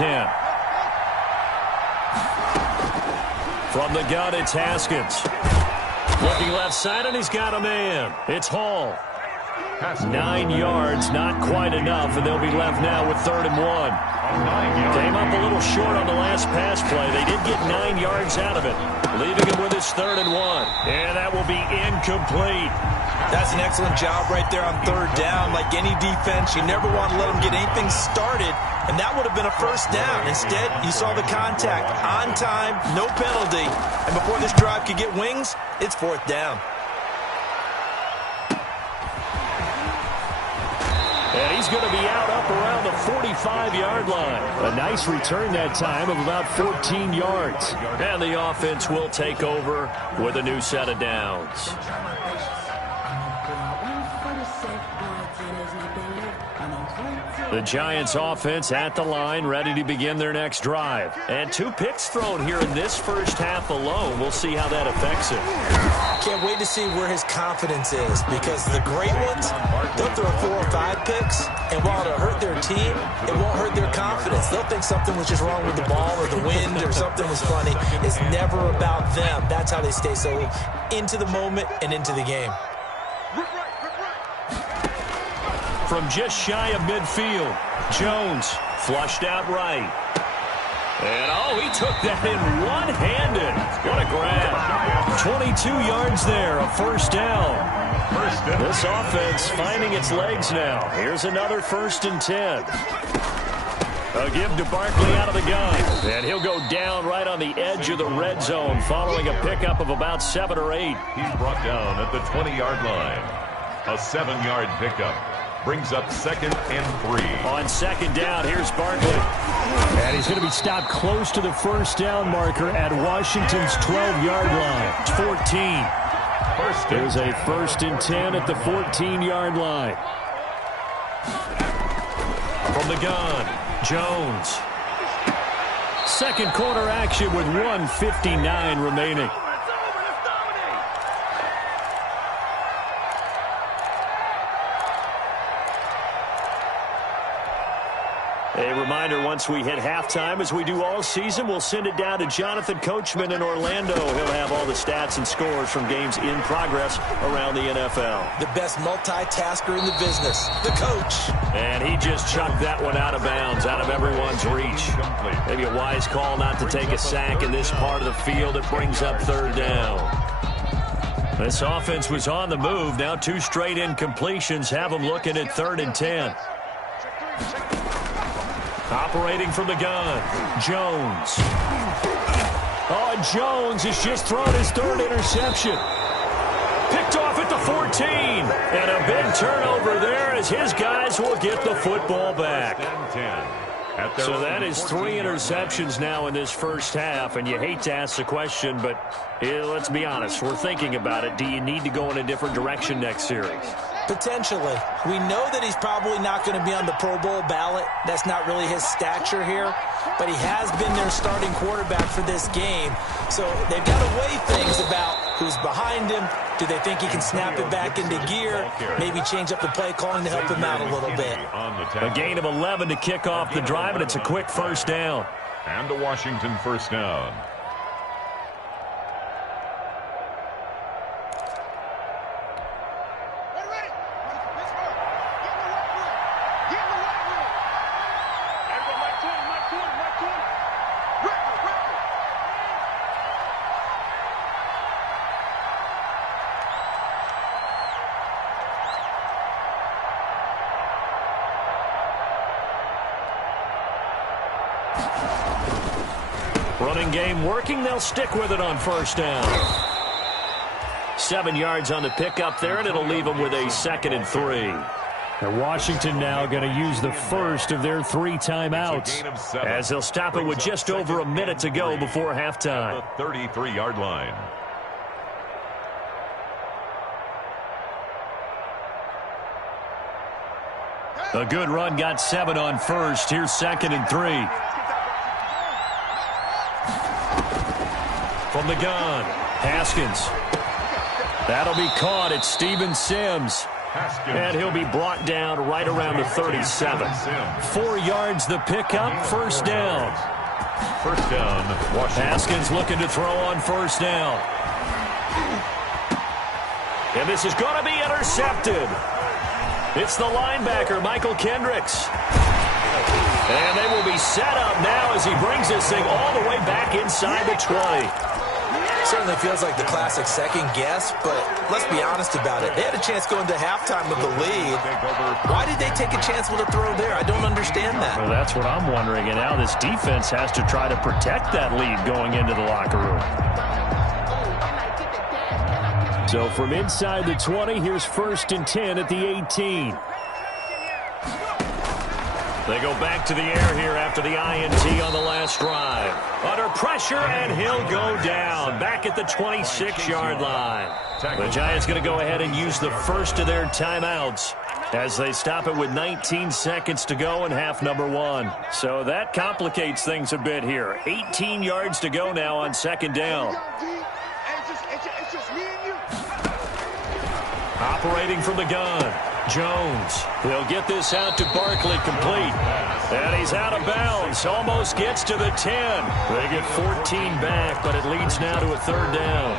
and 10. From the gun, it's Haskins. Looking left side, and he's got a man. It's Hall. 9 yards, not quite enough, and they'll be left now with 3rd and 1. Came up a little short on the last pass play. They did get 9 yards out of it, leaving him with his 3rd and 1. And that will be incomplete. That's an excellent job right there on 3rd down. Like any defense, you never want to let them get anything started, and that would have been a 1st down. Instead, you saw the contact on time, no penalty, and before this drive could get wings, it's 4th down. And he's going to be out up around the 45-yard line. A nice return that time of about 14 yards. And the offense will take over with a new set of downs. The Giants offense at the line, ready to begin their next drive. And 2 picks thrown here in this first half alone. We'll see how that affects it. Can't wait to see where his confidence is, because the great ones, they'll throw 4 or 5 picks, and while it'll hurt their team, it won't hurt their confidence. They'll think something was just wrong with the ball or the wind or something was funny. It's never about them. That's how they stay so into the moment and into the game. From just shy of midfield, Jones flushed out right. And, oh, he took that in one-handed. What a grab. 22 yards there, a 1st down. This offense finding its legs now. Here's another 1st and 10. A give to Barkley out of the gun. And he'll go down right on the edge of the red zone following a pickup of about 7 or 8. He's brought down at the 20-yard line. A 7-yard pickup. Brings up 2nd and 3. On 2nd down, here's Barkley. And he's going to be stopped close to the 1st down marker at Washington's 12-yard line. It's 14. There's a 1st and 10 at the 14-yard line. From the gun, Jones. 2nd quarter action with 1:59 remaining. A reminder, once we hit halftime, as we do all season, we'll send it down to Jonathan Coachman in Orlando. He'll have all the stats and scores from games in progress around the NFL. The best multitasker in the business, the coach. And he just chucked that one out of bounds, out of everyone's reach. Maybe a wise call not to take a sack in this part of the field. It brings up 3rd down. This offense was on the move. Now 2 straight incompletions have them looking at 3rd and 10. Operating from the gun, Jones. Oh, Jones has just thrown his 3rd interception. Picked off at the 14. And a big turnover there as his guys will get the football back. So that is 3 interceptions now in this first half. And you hate to ask the question, but let's be honest. We're thinking about it. Do you need to go in a different direction next series? Potentially. We know that he's probably not going to be on the Pro Bowl ballot. That's not really his stature here. But he has been their starting quarterback for this game. So they've got to weigh things about who's behind him. Do they think he can snap it back into gear? Maybe change up the play calling to help him out a little bit. A gain of 11 to kick off the drive, and it's a quick 1st down. And a Washington 1st down. Running game working. They'll stick with it on 1st down. 7 yards on the pickup there, and it'll leave them with a 2nd and 3. And Washington now going to use the 1st of their 3 timeouts as they'll stop it with just over a minute to go before halftime. The 33-yard line. A good run got 7 on 1st. Here's 2nd and 3. From the gun, Haskins. That'll be caught at Steven Sims. And he'll be brought down right around the 37. 4 yards the pickup, first down. First down, Washington. Haskins looking to throw on first down. And this is going to be intercepted. It's the linebacker, Michael Kendricks. And they will be set up now as he brings this thing all the way back inside the 20. Certainly feels like the classic second guess, but let's be honest about it. They had a chance going to halftime with the lead. Why did they take a chance with a throw there? I don't understand that. Well, that's what I'm wondering. And now this defense has to try to protect that lead going into the locker room. So from inside the 20, here's 1st and 10 at the 18. They go back to the air here after the INT on the last drive. Under pressure, and he'll go down back at the 26-yard line. The Giants going to go ahead and use the first of their timeouts as they stop it with 19 seconds to go in half number 1. So that complicates things a bit here. 18 yards to go now on 2nd down. Operating from the gun, Jones. He'll get this out to Barkley, complete. And he's out of bounds. Almost gets to the 10. They get 14 back, but it leads now to a 3rd down.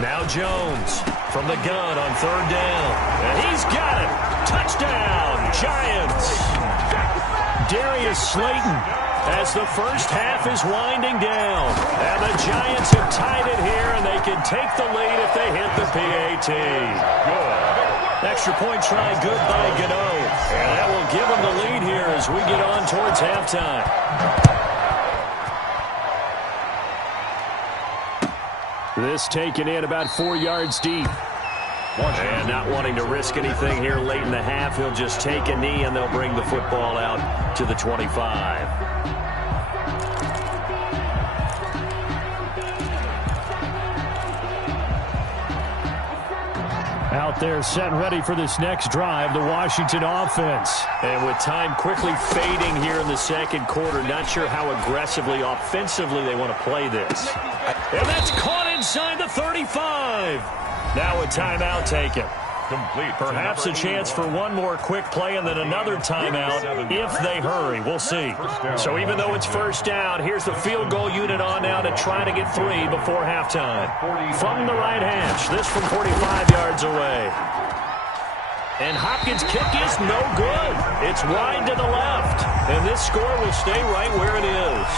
Now Jones from the gun on 3rd down. And he's got it. Touchdown, Giants. Darius Slayton, as the first half is winding down. And the Giants have tied it here, and they can take the lead if they hit the PAT. Good. Extra point try good by Gano. And that will give them the lead here as we get on towards halftime. This taken in about 4 yards deep. And not wanting to risk anything here late in the half, he'll just take a knee, and they'll bring the football out to the 25. Out there set and ready for this next drive, the Washington offense. And with time quickly fading here in the 2nd quarter, not sure how aggressively, offensively they want to play this. And that's caught inside the 35. Now a timeout taken. Complete. Perhaps a chance for one more quick play and then another timeout if they hurry. We'll see. So even though it's first down, here's the field goal unit on now to try to get 3 before halftime. From the right hash, this from 45 yards away. And Hopkins' kick is no good. It's wide to the left. And this score will stay right where it is.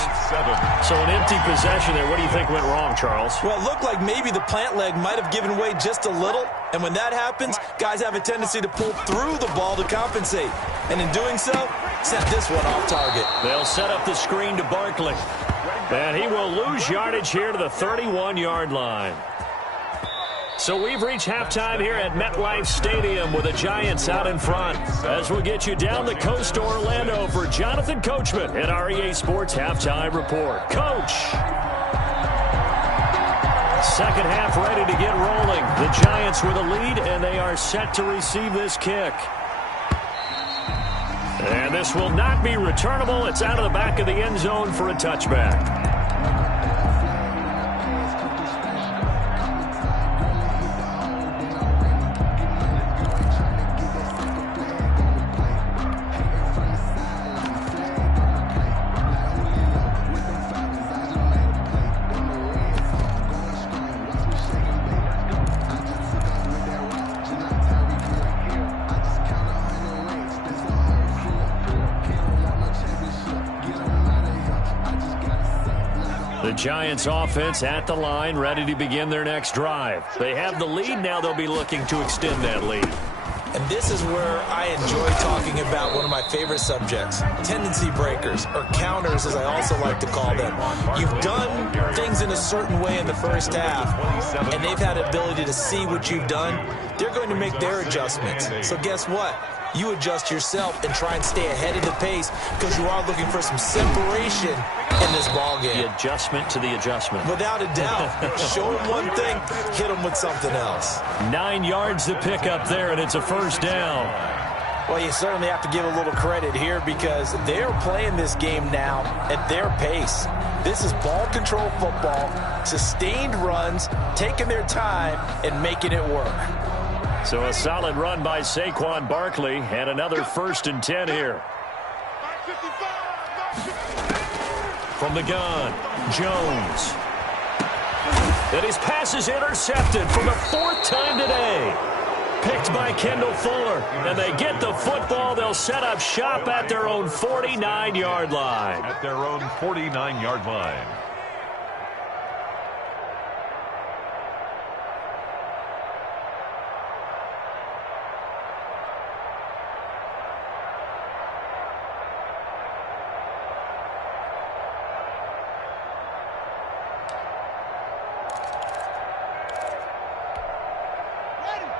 So an empty possession there. What do you think went wrong, Charles? Well, it looked like maybe the plant leg might have given way just a little. And when that happens, guys have a tendency to pull through the ball to compensate. And in doing so, sent this one off target. They'll set up the screen to Barkley. And he will lose yardage here to the 31-yard line. So we've reached halftime here at MetLife Stadium with the Giants out in front. As we'll get you down the coast to Orlando for Jonathan Coachman at our EA Sports Halftime Report. Coach! Second half ready to get rolling. The Giants with a lead, and they are set to receive this kick. And this will not be returnable. It's out of the back of the end zone for a touchback. The Giants offense at the line, ready to begin their next drive. They have the lead. Now they'll be looking to extend that lead. And this is where I enjoy talking about one of my favorite subjects, tendency breakers, or counters as I also like to call them. You've done things in a certain way in the first half, and they've had the ability to see what you've done. They're going to make their adjustments. So guess what? You adjust yourself and try and stay ahead of the pace because you are looking for some separation in this ballgame. The adjustment to the adjustment. Without a doubt. Show them one thing, hit them with something else. 9 yards to pick up there, and it's a first down. Well, you certainly have to give a little credit here because they're playing this game now at their pace. This is ball control football, sustained runs, taking their time and making it work. So a solid run by Saquon Barkley and another 1st and 10 here. From the gun, Jones. And his pass is intercepted for the 4th time today. Picked by Kendall Fuller. And they get the football. They'll set up shop at their own 49-yard line. At their own 49-yard line.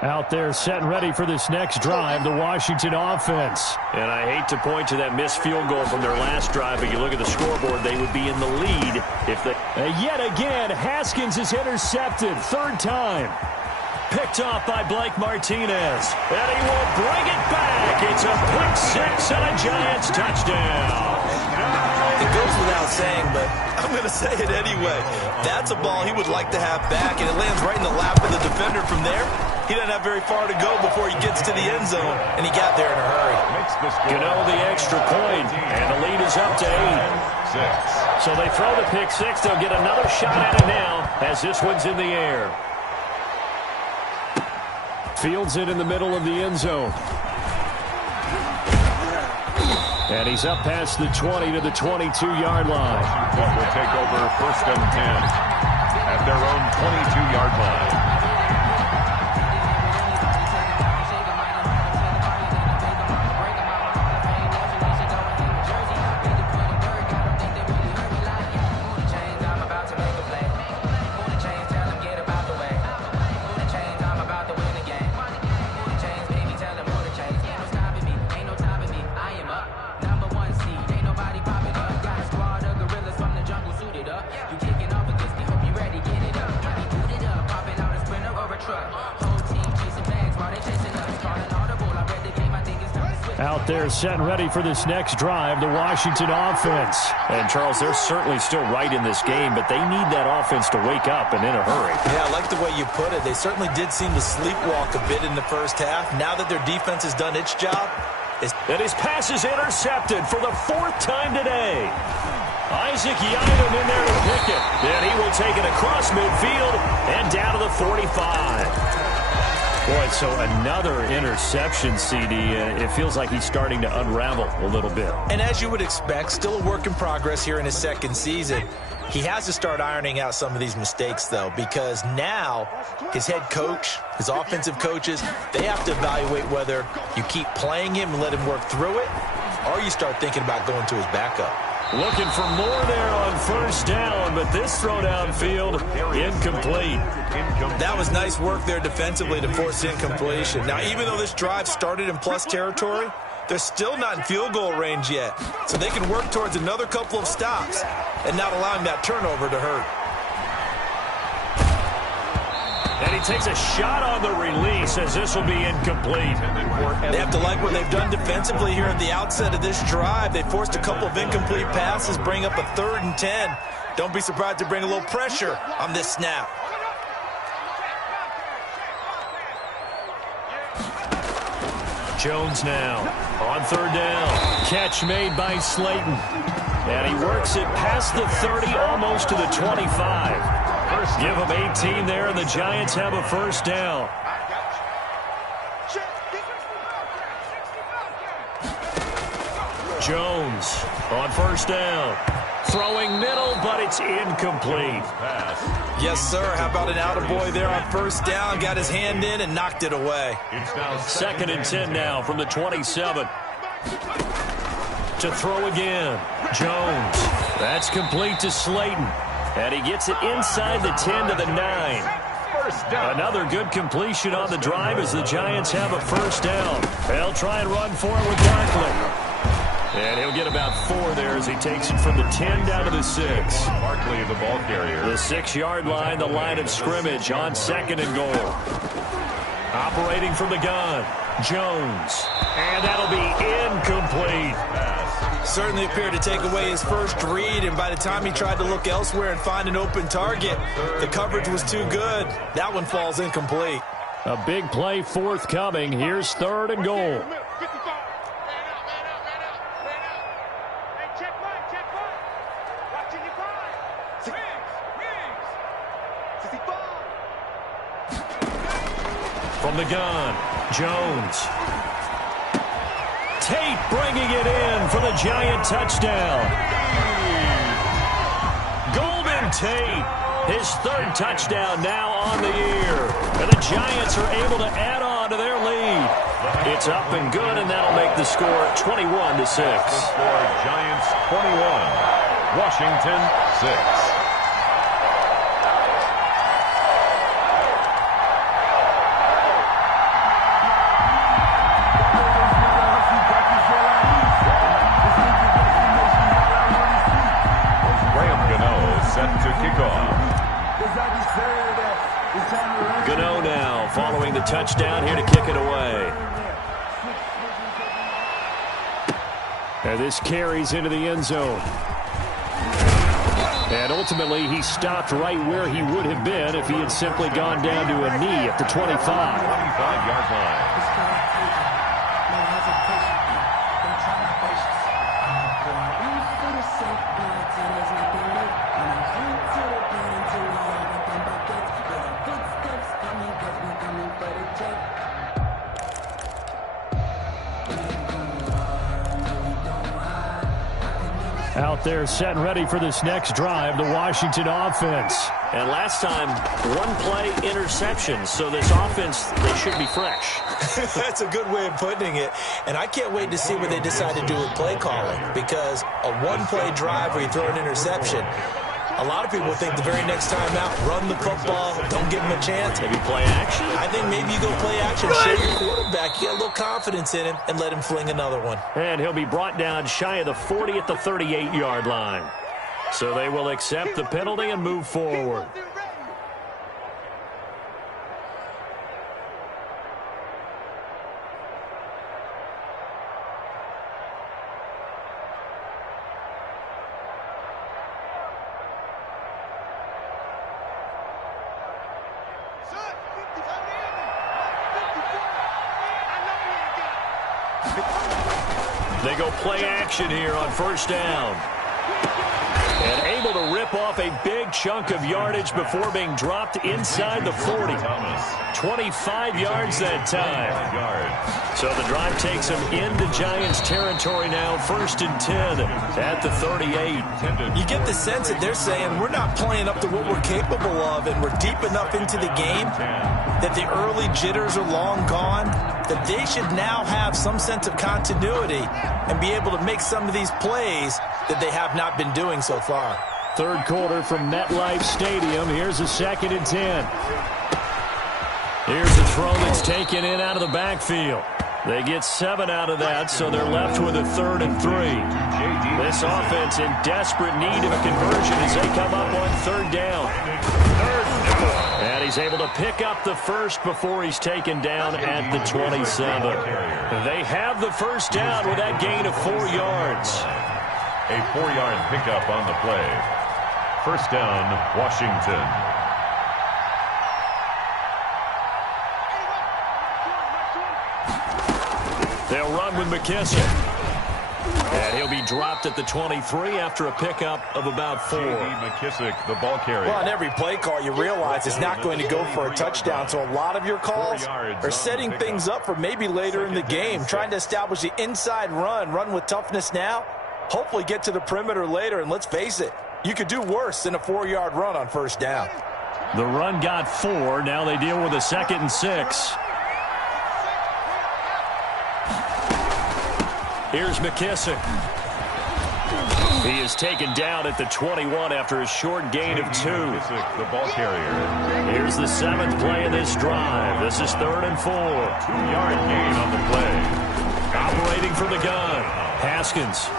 Out there set and ready for this next drive, the Washington offense. And I hate to point to that missed field goal from their last drive, but you look at the scoreboard, they would be in the lead if they... Yet again, Haskins is intercepted, 3rd time. Picked off by Blake Martinez. And he will bring it back. It's a pick 6 and a Giants touchdown. It goes without saying, but I'm going to say it anyway. That's a ball he would like to have back, and it lands right in the lap of the defender from there. He doesn't have very far to go before he gets to the end zone, and he got there in a hurry. The extra point, and the lead is up to 8. So they throw the pick 6. They'll get another shot at it now as this one's in the air. Fields it in the middle of the end zone. And he's up past the 20 to the 22-yard line. Washington will take over 1st and 10 at their own 22-yard line. Out there set and ready for this next drive, the Washington offense. And, Charles, they're certainly still right in this game, but they need that offense to wake up and in a hurry. Yeah, I like the way you put it. They certainly did seem to sleepwalk a bit in the first half. Now that their defense has done its job. And his pass is intercepted for the 4th time today. Isaac Yiadom in there to pick it. Then he will take it across midfield and down to the 45. Boy, so another interception, CD. It feels like he's starting to unravel a little bit. And as you would expect, still a work in progress here in his 2nd season. He has to start ironing out some of these mistakes, though, because now his head coach, his offensive coaches, they have to evaluate whether you keep playing him and let him work through it, or you start thinking about going to his backup. Looking for more there on 1st down, but this throw downfield, incomplete. That was nice work there defensively to force incompletion. Now, even though this drive started in plus territory, they're still not in field goal range yet. So they can work towards another couple of stops and not allowing that turnover to hurt. And he takes a shot on the release as this will be incomplete. They have to like what they've done defensively here at the outset of this drive. They forced a couple of incomplete passes, bring up a 3rd and 10. Don't be surprised to bring a little pressure on this snap. Jones now on 3rd down. Catch made by Slayton. And he works it past the 30, almost to the 25. Give him 18 there, and the Giants have a 1st down. Jones on 1st down. Throwing middle, but it's incomplete. Yes, sir. How about an attaboy there on 1st down? Got his hand in and knocked it away. It's now 2nd and 10 now from the 27. To throw again. Jones. That's complete to Slayton. And he gets it inside the 10 to the 9. Another good completion on the drive as the Giants have a 1st down. They'll try and run for it with Barkley. And he'll get about 4 there as he takes it from the 10 down to the 6. Barkley, the ball carrier. The 6-yard line, the line of scrimmage on 2nd and goal. Operating from the gun, Jones. And that'll be incomplete. Certainly appeared to take away his first read, and by the time he tried to look elsewhere and find an open target, the coverage was too good. That one falls incomplete. A big play forthcoming. Here's 3rd and goal. From the gun, Jones. Tate bringing it in for the Giant touchdown. Golden Tate, his 3rd touchdown now on the year. And the Giants are able to add on to their lead. It's up and good, and that'll make the score 21-6. Score Giants 21, Washington 6. Gano now following the touchdown here to kick it away. And this carries into the end zone. And ultimately he stopped right where he would have been if he had simply gone down to a knee at the 25. 25-yard line. Out there set and ready for this next drive, the Washington offense. And last time, 1-play interception, so this offense, they should be fresh. That's a good way of putting it. And I can't wait to see what they decide to do with play calling, because a 1-play drive where you throw an interception, a lot of people think the very next time out, run the football, don't give him a chance. Maybe play action? I think maybe you go play action, show your quarterback, you get a little confidence in him, and let him fling another one. And he'll be brought down shy of the 40 at the 38-yard line. So they will accept the penalty and move forward. They go play action here on 1st down. And able to rip off a big chunk of yardage before being dropped inside the 40. 25 yards that time. So the drive takes them into Giants territory now. 1st and 10 at the 38. You get the sense that they're saying we're not playing up to what we're capable of, and we're deep enough into the game that the early jitters are long gone, that they should now have some sense of continuity and be able to make some of these plays that they have not been doing so far. 3rd quarter from MetLife Stadium. Here's a 2nd and 10. Here's a throw that's taken in out of the backfield. They get 7 out of that, so they're left with a 3rd and 3. This offense in desperate need of a conversion as they come up on 3rd down. And he's able to pick up the first before he's taken down at the 27. They have the 1st down with that gain of 4 yards. A 4-yard pickup on the play. 1st down, Washington. They'll run with McKissick. And he'll be dropped at the 23 after a pickup of about 4. McKissick, the ball carrier. Well, on every play call, you realize it's not going to go for a touchdown. So a lot of your calls are setting things up for maybe later in the game, trying to establish the inside run with toughness now, hopefully get to the perimeter later. And let's face it, you could do worse than a 4-yard run on 1st down. The run got 4. Now they deal with a 2nd and 6. Here's McKissick. He is taken down at the 21 after a short gain of 2. McKissick, the ball carrier. Here's the 7th play of this drive. This is 3rd and 4. 2-yard gain on the play. Operating from the gun. Haskins.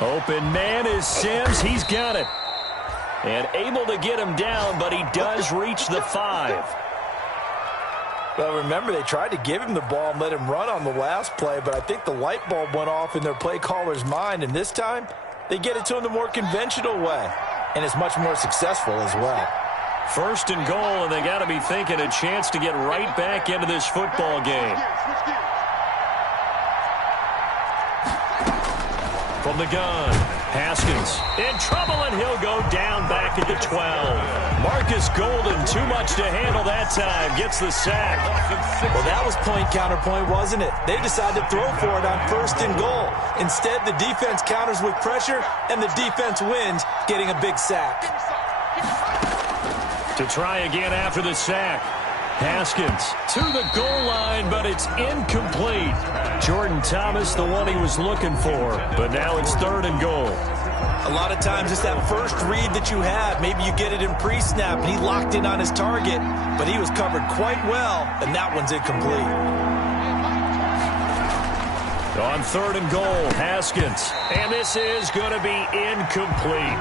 Open man is Sims. He's got it. And able to get him down, but he does reach the 5. Well, remember, they tried to give him the ball and let him run on the last play, but I think the light bulb went off in their play caller's mind, and this time they get it to him the more conventional way, and it's much more successful as well. First and goal, and they got to be thinking a chance to get right back into this football game. From the gun, Haskins in trouble, and he'll go down back at the 12. Marcus Golden, too much to handle that time, gets the sack. Well, that was point counterpoint, wasn't it? They decided to throw for it on first and goal. Instead, the defense counters with pressure, and the defense wins, getting a big sack. To try again after the sack. Haskins to the goal line, but it's incomplete. Jordan Thomas, the one he was looking for, but now it's third and goal. A lot of times it's that first read that you have. Maybe you get it in pre-snap, and he locked in on his target, but he was covered quite well, and that one's incomplete. On third and goal, Haskins, and this is going to be incomplete.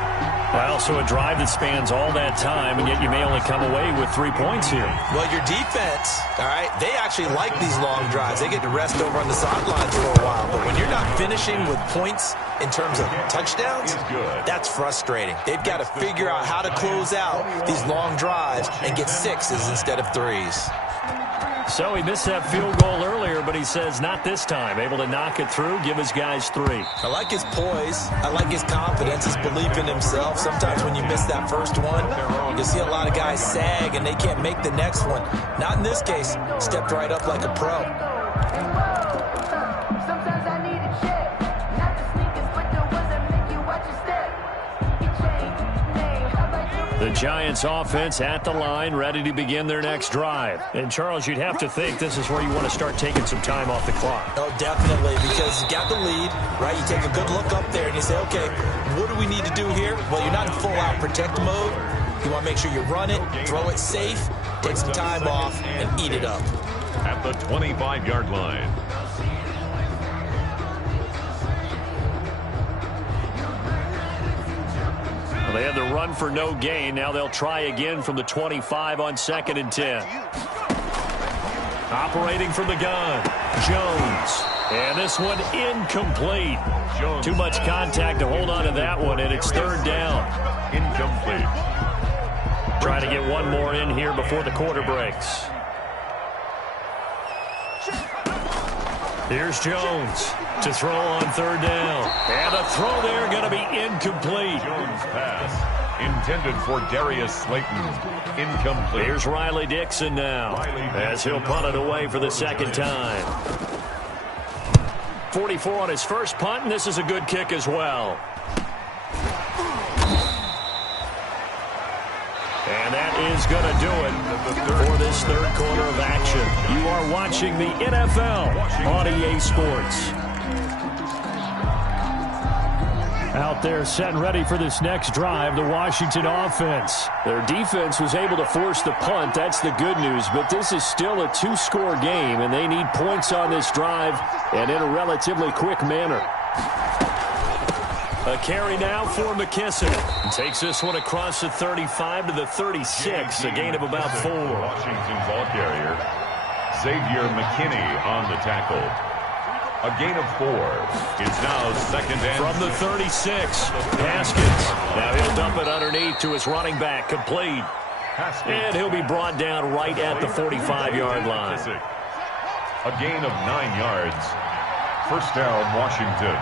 Well, so a drive that spans all that time, and yet you may only come away with 3 points here. Well, your defense, all right, they actually like these long drives. They get to rest over on the sidelines for a while. But when you're not finishing with points in terms of touchdowns, that's frustrating. They've got to figure out how to close out these long drives and get sixes instead of threes. So he missed that field goal earlier, but he says not this time. Able to knock it through, give his guys 3. I like his poise. I like his confidence, his belief in himself. Sometimes when you miss that first one, you see a lot of guys sag and they can't make the next one. Not in this case. Stepped right up like a pro. The Giants offense at the line, ready to begin their next drive. And, Charles, you'd have to think this is where you want to start taking some time off the clock. Oh, definitely, because you got the lead, right? You take a good look up there and you say, okay, what do we need to do here? Well, you're not in full-out protect mode. You want to make sure you run it, throw it safe, take some time off, and eat it up. At the 25-yard line. They had the run for no gain. Now they'll try again from the 25 on 2nd and 10. Operating from the gun, Jones. And this one incomplete. Too much contact to hold on to that one, and it's third down. Incomplete. Trying to get one more in here before the quarter breaks. Here's Jones to throw on third down. And a throw there going to be incomplete. Jones pass intended for Darius Slayton. Incomplete. Here's Riley Dixon now as he'll punt it away for the second time. 44 on his first punt, and this is a good kick as well. And that is going to do it for this third quarter of action. You are watching the NFL on EA Sports. Out there set and ready for this next drive, the Washington offense. Their defense was able to force the punt. That's the good news, but this is still a 2-score game, and they need points on this drive and in a relatively quick manner. A carry now for McKissick. Takes this one across the 35 to the 36, a gain of about 4. Washington ball carrier, Xavier McKinney on the tackle. A gain of 4. It's now 2nd and from the 36. Haskins. Now he'll dump it underneath to his running back. Complete. And he'll be brought down right at the 45-yard line. A gain of 9 yards. First down, Washington.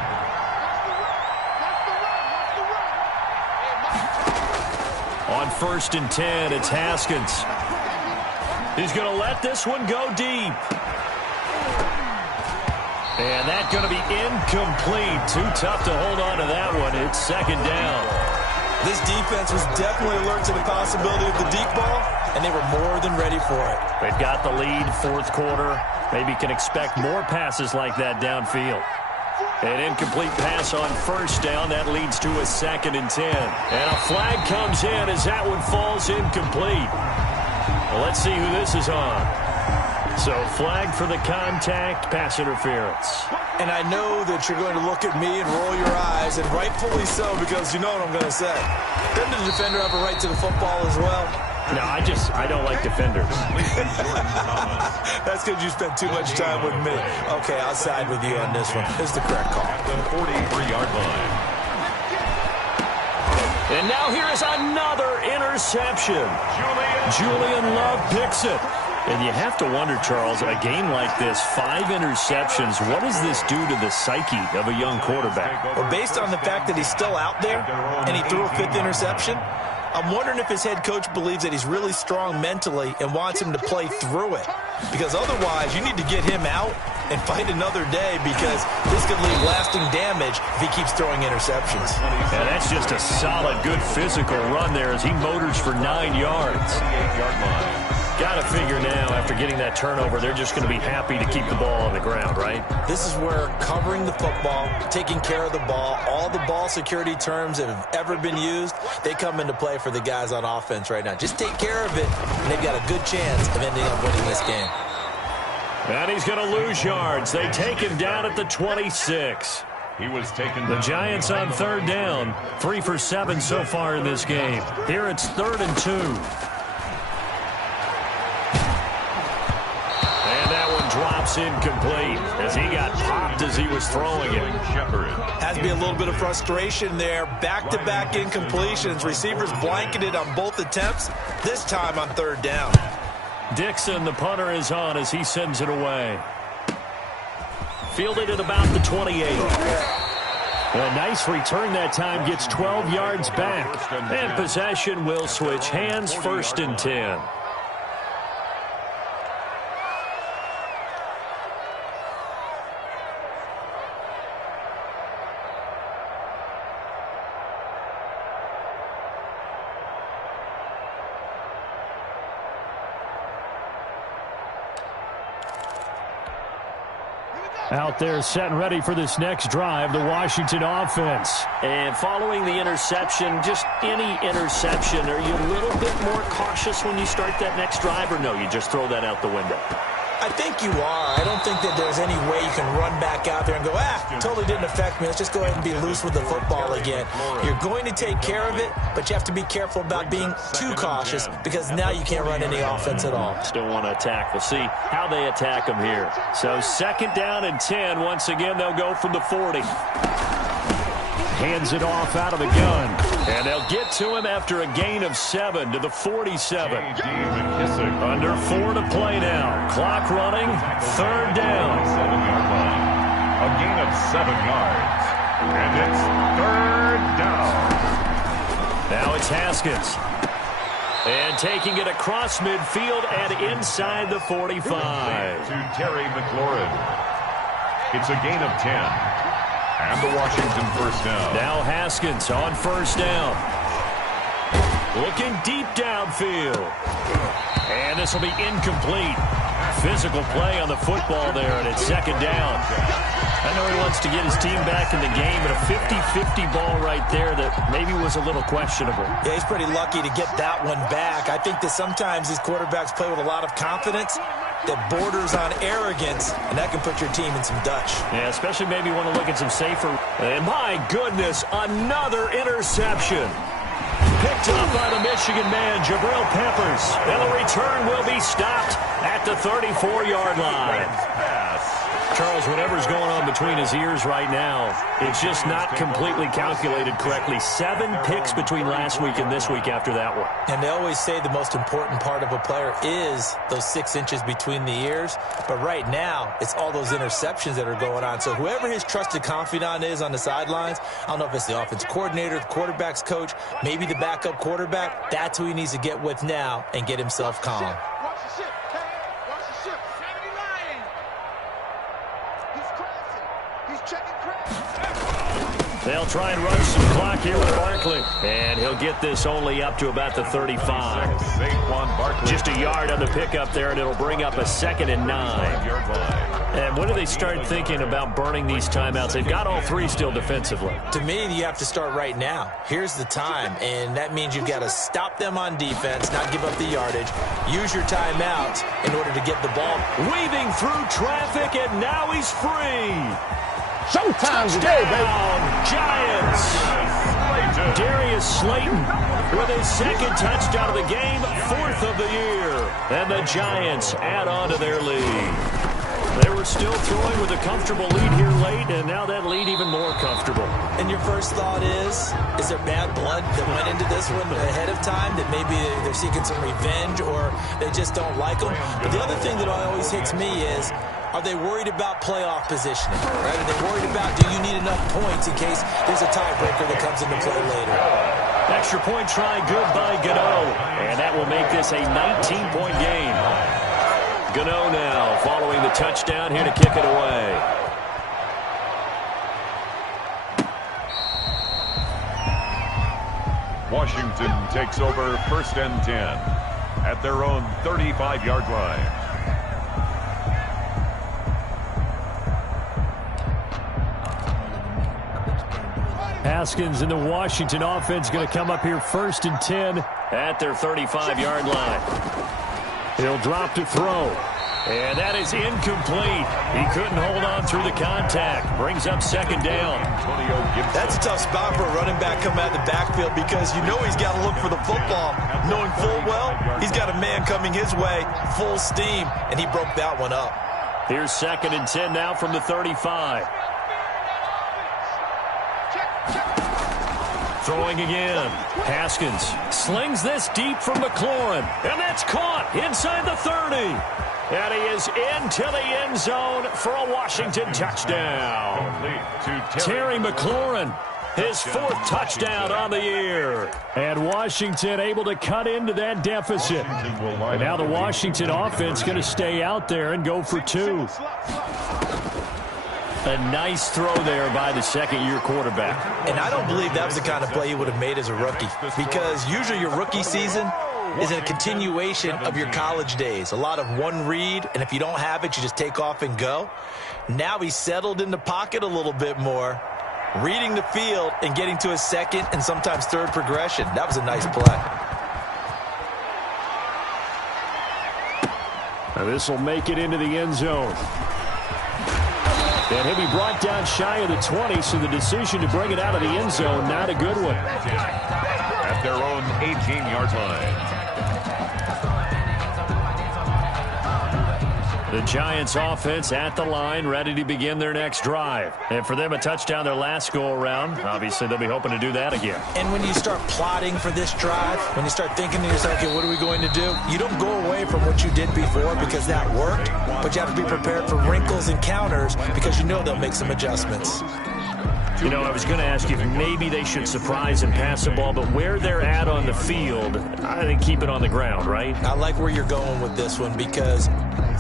On 1st and 10, it's Haskins. He's going to let this one go deep. And that's going to be incomplete. Too tough to hold on to that one. It's 2nd down. This defense was definitely alert to the possibility of the deep ball, and they were more than ready for it. They've got the lead, 4th quarter. Maybe can expect more passes like that downfield. An incomplete pass on 1st down. That leads to a 2nd and 10. And a flag comes in as that one falls incomplete. Well, let's see who this is on. So, flag for the contact, pass interference. And I know that you're going to look at me and roll your eyes, and rightfully so, because you know what I'm going to say. Doesn't the defender have a right to the football as well? No, I don't like defenders. That's because you spent too much time with me. Okay, I'll side with you on this one. This is the correct call. At the 43-yard line. And now here is another interception. Julian Love picks it. And you have to wonder, Charles, a game like this, 5 interceptions, what does this do to the psyche of a young quarterback? Well, based on the fact that he's still out there and he threw a 5th interception, I'm wondering if his head coach believes that he's really strong mentally and wants him to play through it. Because otherwise, you need to get him out and fight another day, because this could leave lasting damage if he keeps throwing interceptions. Yeah, that's just a solid, good physical run there as he motors for 9 yards. 48-yard line. Got to figure now, after getting that turnover, they're just going to be happy to keep the ball on the ground, right? This is where covering the football, taking care of the ball, all the ball security terms that have ever been used, they come into play for the guys on offense right now. Just take care of it, and they've got a good chance of ending up winning this game. And he's going to lose yards. They take him down at the 26. He was taken. The Giants on 3rd down. 3 for 7 so far in this game. Here it's 3rd and 2. Drops incomplete as he got popped as he was throwing it. Has to be a little bit of frustration there. Back-to-back incompletions. Receivers blanketed on both attempts, this time on 3rd down. Dixon, the punter, is on as he sends it away. Fielded at about the 28. A nice return that time, gets 12 yards back. And possession will switch hands, 1st and 10. Out there set and ready for this next drive, the Washington offense. And following the interception, just any interception, are you a little bit more cautious when you start that next drive, or no, you just throw that out the window? I think you are. I don't think that there's any way you can run back out there and go, totally didn't affect me. Let's just go ahead and be loose with the football again. You're going to take care of it, but you have to be careful about being too cautious, because now you can't run any offense at all. Still want to attack. We'll see how they attack them here. So 2nd down and 10. Once again, they'll go from the 40. Hands it off out of the gun. And they'll get to him after a gain of 7 to the 47. Under 4 to play now. Clock running. 3rd down. A gain of 7 yards. And it's 3rd down. Now it's Haskins. And taking it across midfield and inside the 45. To Terry McLaurin. It's a gain of 10. And the Washington 1st down. Now Haskins on 1st down. Looking deep downfield. And this will be incomplete. Physical play on the football there, and it's 2nd down. I know he wants to get his team back in the game, but a 50-50 ball right there that maybe was a little questionable. Yeah, he's pretty lucky to get that one back. I think that sometimes these quarterbacks play with a lot of confidence that borders on arrogance, and that can put your team in some Dutch. Yeah, especially maybe want to look at some safer. And my goodness, another interception. Picked up by the Michigan man, Jabril Peppers. And the return will be stopped at the 34-yard line. Charles, whatever's going on between his ears right now, it's just not completely calculated correctly. 7 picks between last week and this week after that one. And they always say the most important part of a player is those 6 inches between the ears. But right now, it's all those interceptions that are going on. So whoever his trusted confidant is on the sidelines, I don't know if it's the offense coordinator, the quarterback's coach, maybe the backup quarterback, that's who he needs to get with now and get himself calm. They'll try and run some clock here with Barkley. And he'll get this only up to about the 35. Just a yard on the pickup there, and it'll bring up a 2nd and 9. And when do they start thinking about burning these timeouts? They've got all 3 still defensively. To me, you have to start right now. Here's the time, and that means you've got to stop them on defense, not give up the yardage. Use your timeouts in order to get the ball. Weaving through traffic, and now he's free. Sometimes today, baby. Giants. Darius Slayton with his second touchdown of the game, 4th of the year. And the Giants add on to their lead. They were still throwing with a comfortable lead here late, and now that lead even more comfortable. And your first thought is there bad blood that went into this one ahead of time, that maybe they're seeking some revenge or they just don't like them? But the other thing that always hits me is, are they worried about playoff positioning? Right? Are they worried about, do you need enough points in case there's a tiebreaker that comes into play later? Extra point try good by Gano, and that will make this a 19-point game. Gano now following the touchdown here to kick it away. Washington takes over 1st and 10 at their own 35-yard line. Haskins and the Washington offense going to come up here 1st and 10 at their 35-yard line. He'll drop to throw. And that is incomplete. He couldn't hold on through the contact. Brings up 2nd down. That's a tough spot for a running back coming out of the backfield because you know he's got to look for the football, knowing full well he's got a man coming his way, full steam, and he broke that one up. Here's 2nd and 10 now from the 35. Throwing again. Haskins slings this deep from McLaurin. And that's caught inside the 30. And he is into the end zone for a Washington touchdown. Terry McLaurin, his 4th touchdown on the year. And Washington able to cut into that deficit. And now the Washington offense going to stay out there and go for 2. A nice throw there by the 2nd-year quarterback. And I don't believe that was the kind of play he would have made as a rookie, because usually your rookie season is a continuation of your college days. A lot of one read, and if you don't have it, you just take off and go. Now he's settled in the pocket a little bit more, reading the field and getting to his 2nd and sometimes 3rd progression. That was a nice play. Now this will make it into the end zone. And he'll be brought down shy of the 20, so the decision to bring it out of the end zone, not a good one. At their own 18-yard line. The Giants offense at the line, ready to begin their next drive. And for them, a touchdown their last go-around. Obviously, they'll be hoping to do that again. And when you start plotting for this drive, when you start thinking to yourself, okay, what are we going to do? You don't go away from what you did before because that worked, but you have to be prepared for wrinkles and counters because you know they'll make some adjustments. You know, I was going to ask you if maybe they should surprise and pass the ball, but where they're at on the field, I think keep it on the ground, right? I like where you're going with this one because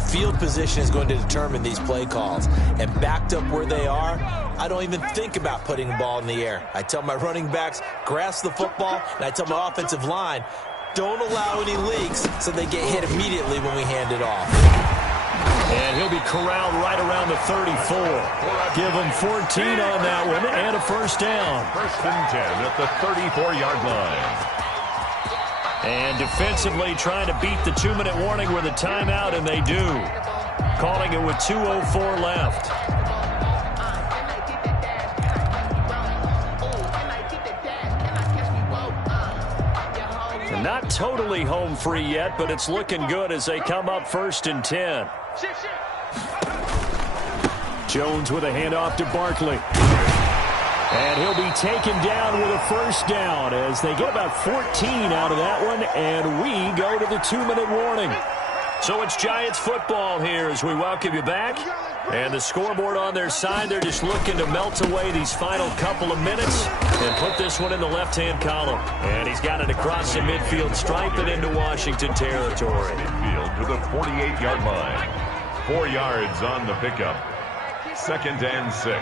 field position is going to determine these play calls. And backed up where they are, I don't even think about putting the ball in the air. I tell my running backs, grasp the football, and I tell my offensive line, don't allow any leaks so they get hit immediately when we hand it off. And he'll be corralled right around the 34. Give him 14 on that one and a 1st down. 1st and 10 at the 34-yard line. And defensively trying to beat the 2-minute warning with a timeout, and they do. Calling it with 2:04 left. And not totally home free yet, but it's looking good as they come up 1st and 10. Jones with a handoff to Barkley. And he'll be taken down with a 1st down as they get about 14 out of that one, and we go to the 2-minute warning. So it's Giants football here as we welcome you back. And the scoreboard on their side, they're just looking to melt away these final couple of minutes and put this one in the left-hand column. And he's got it across the midfield stripe and into Washington territory. Midfield to the 48-yard line. 4 yards on the pickup. 2nd and 6.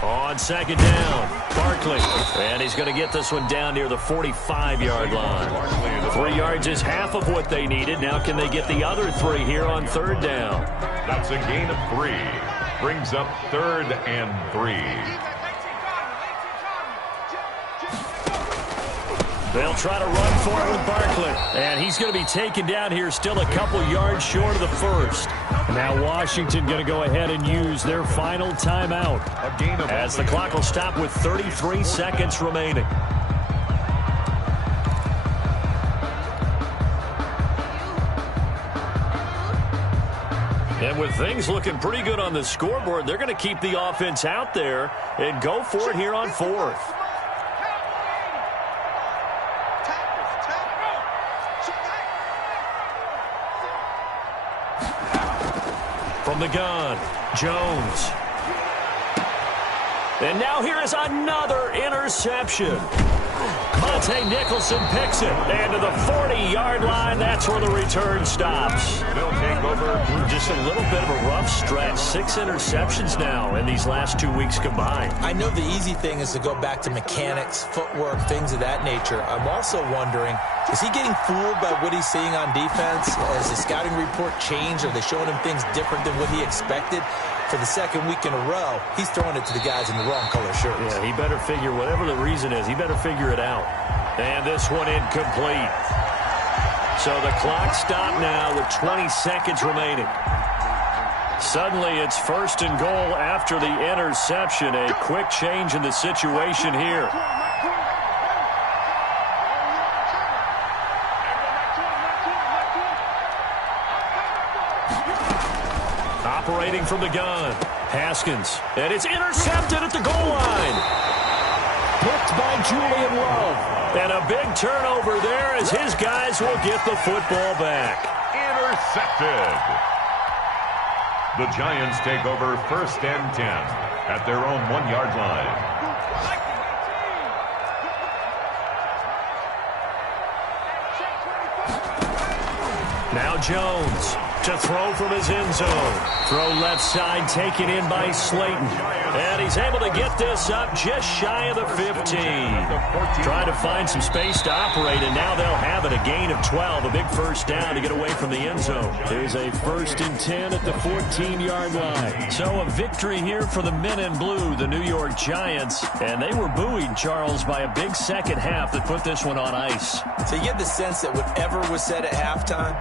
On 2nd down, Barkley. And he's going to get this one down near the 45-yard line. 3 yards is half of what they needed. Now can they get the other 3 here on 3rd down? That's a gain of 3. Brings up 3rd and 3. They'll try to run for it with Barkley. And he's going to be taken down here still a couple yards short of the first. Now Washington going to go ahead and use their final timeout as the clock will stop with 33 seconds remaining. And with things looking pretty good on the scoreboard, they're going to keep the offense out there and go for it here on fourth. From the gun, Jones. And now here is another interception. Monte Nicholson picks it. And to the 40-yard line, that's where the return stops. They'll take over. Just a little bit of a rough stretch. 6 interceptions now in these last 2 weeks combined. I know the easy thing is to go back to mechanics, footwork, things of that nature. I'm also wondering, is he getting fooled by what he's seeing on defense? Has the scouting report changed? Are they showing him things different than what he expected? For the second week in a row, he's throwing it to the guys in the wrong color shirts. Yeah, he better figure, whatever the reason is, he better figure it out. And this one incomplete. So the clock stopped now with 20 seconds remaining. Suddenly it's 1st and goal after the interception. A quick change in the situation here. Operating from the gun, Haskins, and it's intercepted at the goal line. Picked by Julian Love. And a big turnover there as his guys will get the football back. Intercepted. The Giants take over 1st and 10 at their own 1-yard line. Now Jones to throw from his end zone. Throw left side taken in by Slayton. And he's able to get this up just shy of the 15. Trying to find some space to operate, and now they'll have it. A gain of 12, a big first down to get away from the end zone. There's a 1st and 10 at the 14-yard line. So a victory here for the men in blue, the New York Giants. And they were buoyed, Charles, by a big second half that put this one on ice. So you get the sense that whatever was said at halftime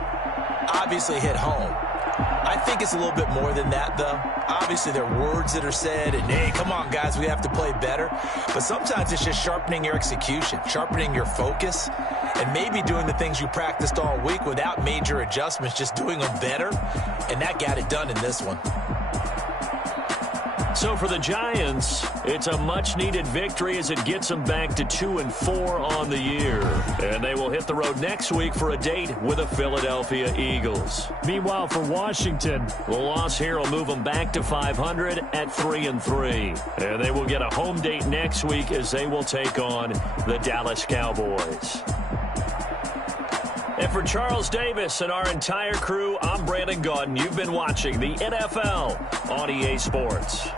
obviously hit home. I think it's a little bit more than that, though. Obviously, there are words that are said, and, hey, come on, guys, we have to play better. But sometimes it's just sharpening your execution, sharpening your focus, and maybe doing the things you practiced all week without major adjustments, just doing them better. And that got it done in this one. So for the Giants, it's a much-needed victory as it gets them back to 2-4 on the year. And they will hit the road next week for a date with the Philadelphia Eagles. Meanwhile, for Washington, the loss here will move them back to 500 at 3-3. And they will get a home date next week as they will take on the Dallas Cowboys. And for Charles Davis and our entire crew, I'm Brandon Gaudin. You've been watching the NFL on EA Sports.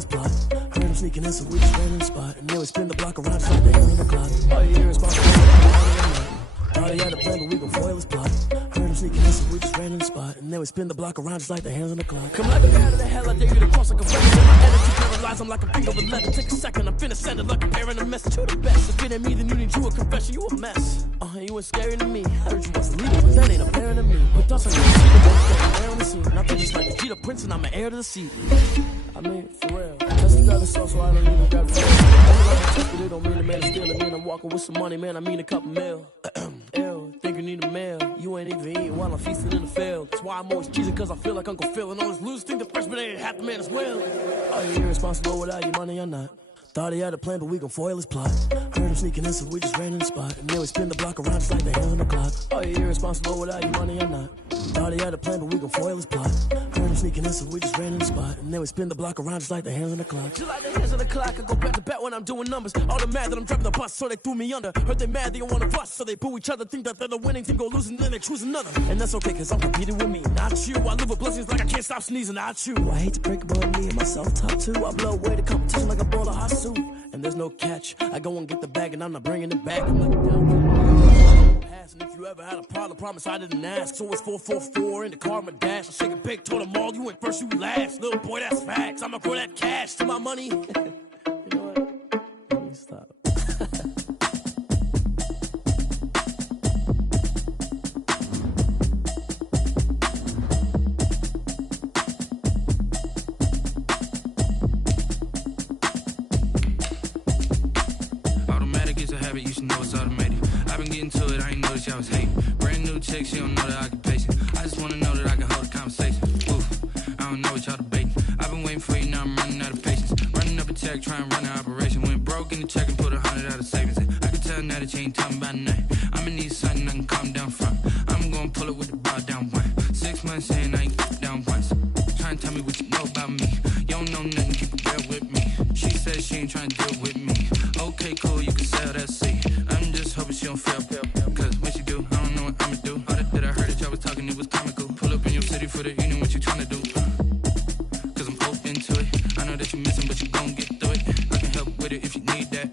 his plot. Heard him sneaking in, so we just ran in the spot. And then we spin the block around just like the hand on the clock. All you hear is responsible. Thought he had a plan, but we gon' foil his plot. Heard him sneaking in, so we just ran in the spot. And then we spin the block around just like the hands on the clock. Come like a bat of the hell, I dare you to cross like a weapon. My energy paralyzed, I'm like a finger with leather. Take a second, I'm finna send it like I'm airing a message to the best. If it ain't me, then you need you a confession, you a mess. You ain't scary to me. I heard you wasn't leaving, but that ain't apparent to me. But thoughts on you, I'm on the scene. I think it's like the Jeter Prince, and I'm an heir to the seat. I mean, for real. That's the other sauce, so I don't even grab it. But it don't mean the man is stealing. Mean I'm walking with some money, man. I mean a couple mil. Ew, think you need a meal. You ain't even eating while I'm feasting in the field. That's why I'm always cheesing, cause I feel like Uncle Phil. And all this losers think the freshman ain't half the man as well. Are you irresponsible without your money or not? Thought he had a plan, but we gon' foil his plot. Heard him sneaking in, so we just ran in the spot. And then we spin the block around just like the hands on the clock. Are you irresponsible without your money or not? Thought he had a plan, but we gon' foil his plot. Heard him sneaking in, so we just ran in the spot. And then we spin the block around just like the hands on the clock. Just like the hands on the clock, I go back to back when I'm doing numbers. All the mad that I'm driving the bus, so they threw me under. Heard they mad, they don't wanna bust, so they boo each other. Think that they're the winning team, go losing, then they choose another. And that's okay, cause I'm competing with me, not you. I live with blessings like I can't stop sneezing, not you. I hate to break it, but me and myself top two. I blow away the competition like a bowl of hot soup. And there's no catch. I go and get the bag and I'm not bringing it back. I'm like a down pass. And if you ever had a problem, promise I didn't ask. So it's 444 in the car, my dash. I shake a big, told them all, you went first, you last. Little boy, that's facts. I'ma grow that cash to my money. You know what? Let me stop. You should know it's automated. I've been getting to it, I ain't noticed y'all was hating. Brand new chick, she don't know the occupation. I just wanna know that I can hold a conversation. Oof, I don't know what y'all debating. I've been waiting for you, now I'm running out of patience. Running up a check, trying to run an operation. Went broke in the check and put 100 out of savings in. I can tell now that you ain't talking about nothing. I'ma need something I can calm down from. I'm gonna pull it with the bar down one. 6 months saying I ain't down once. Trying to tell me what you know about me. You don't know nothing, keep it real with me. She said she ain't trying to deal with me. Okay, cool, you can sell that seat. I'm just hoping she don't fail. Cause when she do, I don't know what I'ma do. All that I heard that y'all was talking, it was comical. Pull up in your city for the evening, what you trying to do? Cause I'm open to it. I know that you missing, but you gon' get through it. I can help with it if you need that.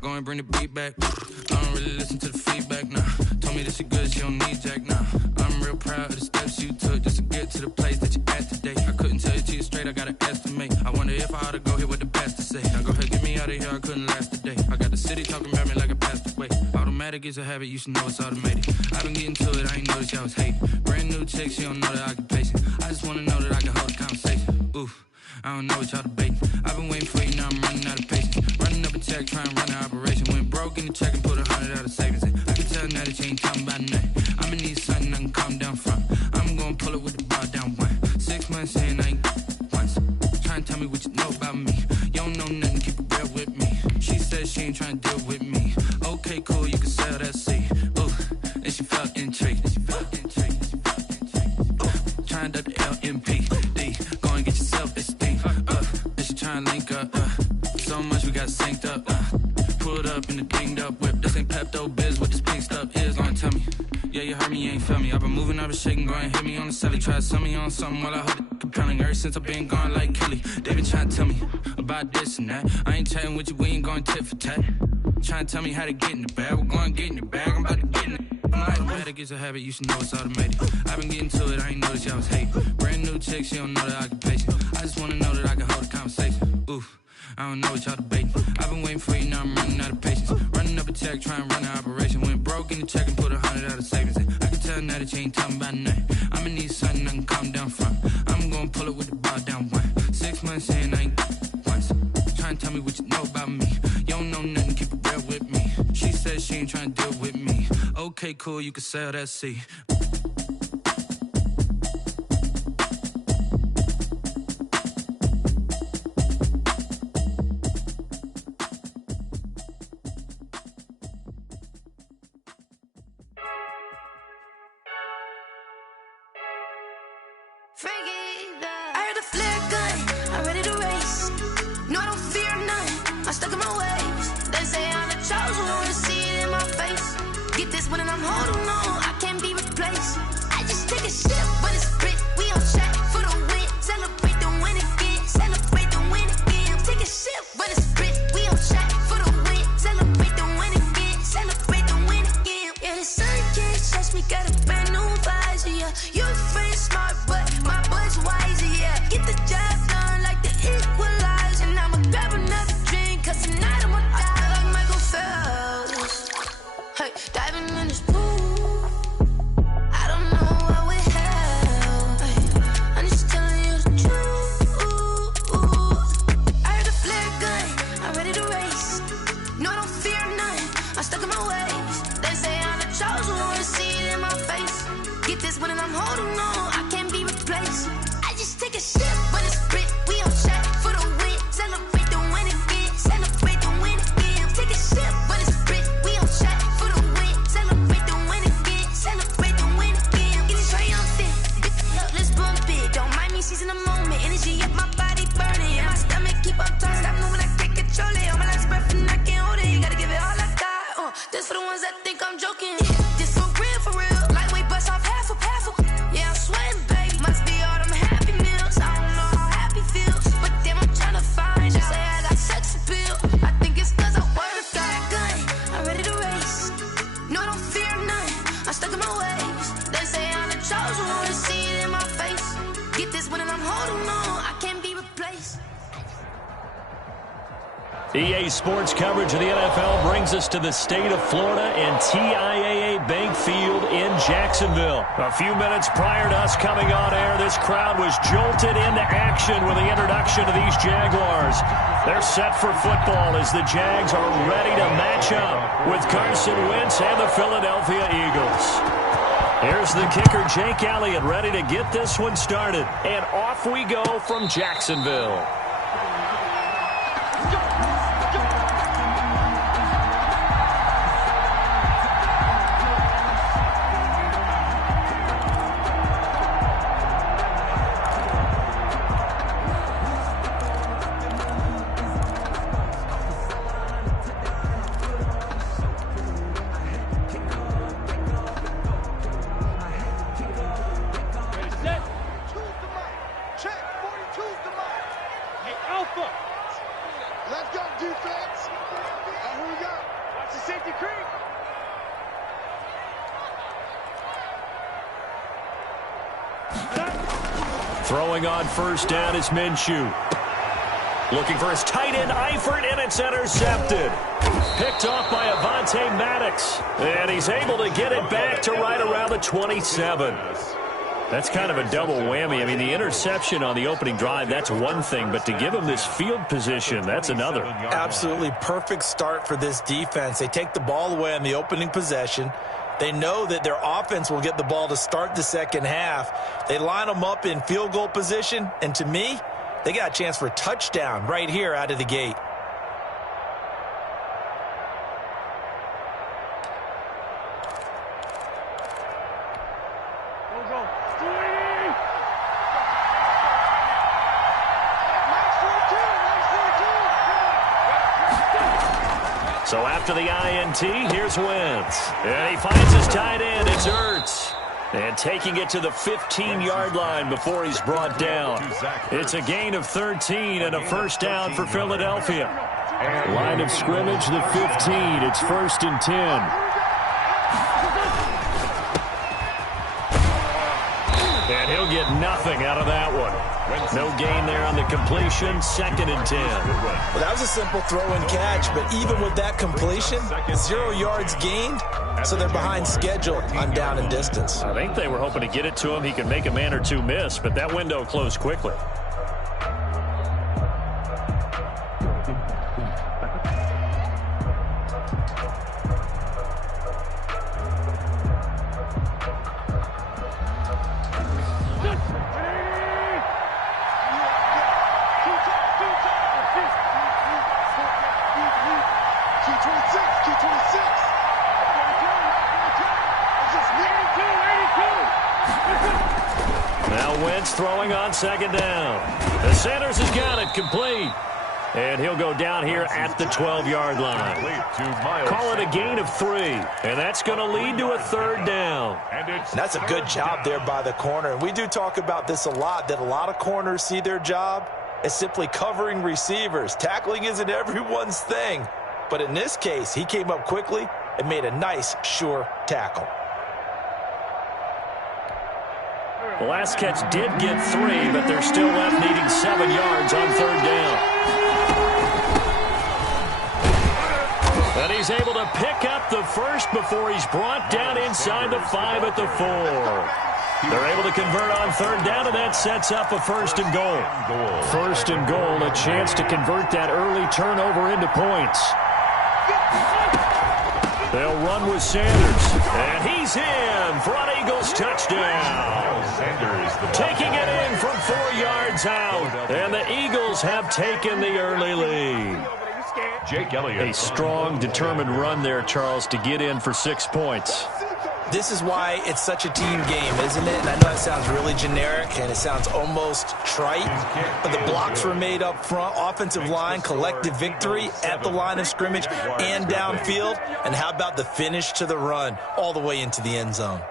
Go and bring the beat back. I don't really listen to the feedback, nah. Told me that she good, she don't need jack, nah. I'm real proud of the steps you took just to get to the place that you at today. I couldn't tell you to you straight, I gotta estimate. I wonder if I ought to go here with the pastor say. Now go ahead, get me out of here, I couldn't last a day. I got the city talking about me like I passed away. Automatic is a habit, you should know it's automated. I've been getting to it, I ain't noticed y'all was hating. Brand new chick, she don't know the occupation. I just wanna know that I can hold a conversation. Oof, I don't know what y'all debating. I've been waiting for you, now I'm running out of patience. Running up a check, trying to run an operation. Went broke in the check and put 100 out of savings in. I can tell now that you ain't talking about nothing. I'ma need something I can calm down from. I'm gonna pull it with the bar down one. 6 months saying I ain't once. Trying to tell me what you know about me. You don't know nothing, keep it real with me. She said she ain't trying to deal with me. Okay, cool, you can sell that seat. Ooh, and she felt intrigued. Trying to the LMPD. Go and get your self-esteem. And she trying to link up. So much we got synced up. Pulled up in the dinged up whip. This ain't Pepto-Biz, what this pink stuff is. Gonna tell me. Yeah, you heard me, you ain't felt me. I've been moving, I've been shaking, go and hit me on the celly. Try to sell me on something while I hold it compelling. Ever since I've been gone like Kelly. They been trying to tell me about this and that. I ain't chatting with you, we ain't going tit for tat. Trying to tell me how to get in the bag. We're going to get in the bag, I'm about to get in it. Automatic is a habit, you should know it's automated. I've been getting to it, I ain't noticed y'all was hating. Brand new chick, she don't know the occupation. I just wanna know that I can hold a conversation. Oof, I don't know what y'all debating. I've been waiting for you, now I'm running out of patience. Running up a check, trying to run an operation. Went broke in the check and put 100 out of savings in. I can tell now that you ain't talking about nothing. I'ma need something I can calm down from. I'm gonna pull it with the bar down one. 6 months saying I ain't once. Trying to tell me what you know about me. You don't know nothing, keep it real with me. She said she ain't trying to deal with me. Okay, cool, you can sell that seat. I heard a flare gun, I'm ready to race. No, I don't fear none, I'm stuck in my ways. They say I'm the chosen one, to see it in my face. Get this one and I'm holding on, I can't be replaced. I just take a sip when it's split, we on track for the win. Celebrate the win again, celebrate the win I'm stuck in my ways. They say I'm the chosen one, see it in my face. Get this one and I'm holding on, I can't be replaced. EA Sports coverage of the NFL brings us to the state of Florida and TIAA Bank Field in Jacksonville. A few minutes prior to us coming on air, this crowd was jolted into action with the introduction of these Jaguars. They're set for football as the Jags are ready to match up with Carson Wentz and the Philadelphia Eagles. Here's the kicker, Jake Elliott, ready to get this one started. And off we go from Jacksonville. Throwing on first down is Minshew. Looking for his tight end, Eifert, and it's intercepted. Picked off by Avonte Maddox. And he's able to get it back to right around the 27. That's kind of a double whammy. I mean, the interception on the opening drive, that's one thing. But to give him this field position, that's another. Absolutely perfect start for this defense. They take the ball away on the opening possession. They know that their offense will get the ball to start the second half. They line them up in field goal position, and to me, they got a chance for a touchdown right here out of the gate. So after the INT, here's Wentz. And he finds his tight end. It's Ertz. And taking it to the 15-yard line before he's brought down. It's a gain of 13 and a first down for Philadelphia. Line of scrimmage, the 15. It's 1st and 10. And he'll get nothing out of that one. No gain there on the completion, 2nd and 10. Well, that was a simple throw and catch, but even with that completion, 0 yards gained, so they're behind schedule on down and distance. I think they were hoping to get it to him. He could make a man or two miss, but that window closed quickly. Throwing on 2nd down. The Sanders has got it complete. And he'll go down here at the 12-yard line. Call it a gain of 3. And that's going to lead to a 3rd down. And that's a good job there by the corner. And we do talk about this a lot, that a lot of corners see their job as simply covering receivers. Tackling isn't everyone's thing. But in this case, he came up quickly and made a nice, sure tackle. The last catch did get 3, but they're still left needing 7 yards on 3rd down. And he's able to pick up the first before he's brought down inside the 5 at the 4. They're able to convert on 3rd down, and that sets up a 1st and goal. 1st and goal, a chance to convert that early turnover into points. They'll run with Sanders, and he's in for an Eagles touchdown. Taking it in from 4 yards out, and the Eagles have taken the early lead. Jake Elliott. A strong, determined run there, Charles, to get in for 6 points. This is why it's such a team game, isn't it? And I know that sounds really generic and it sounds almost trite, but the blocks were made up front, offensive line, collective victory at the line of scrimmage and downfield. And how about the finish to the run all the way into the end zone?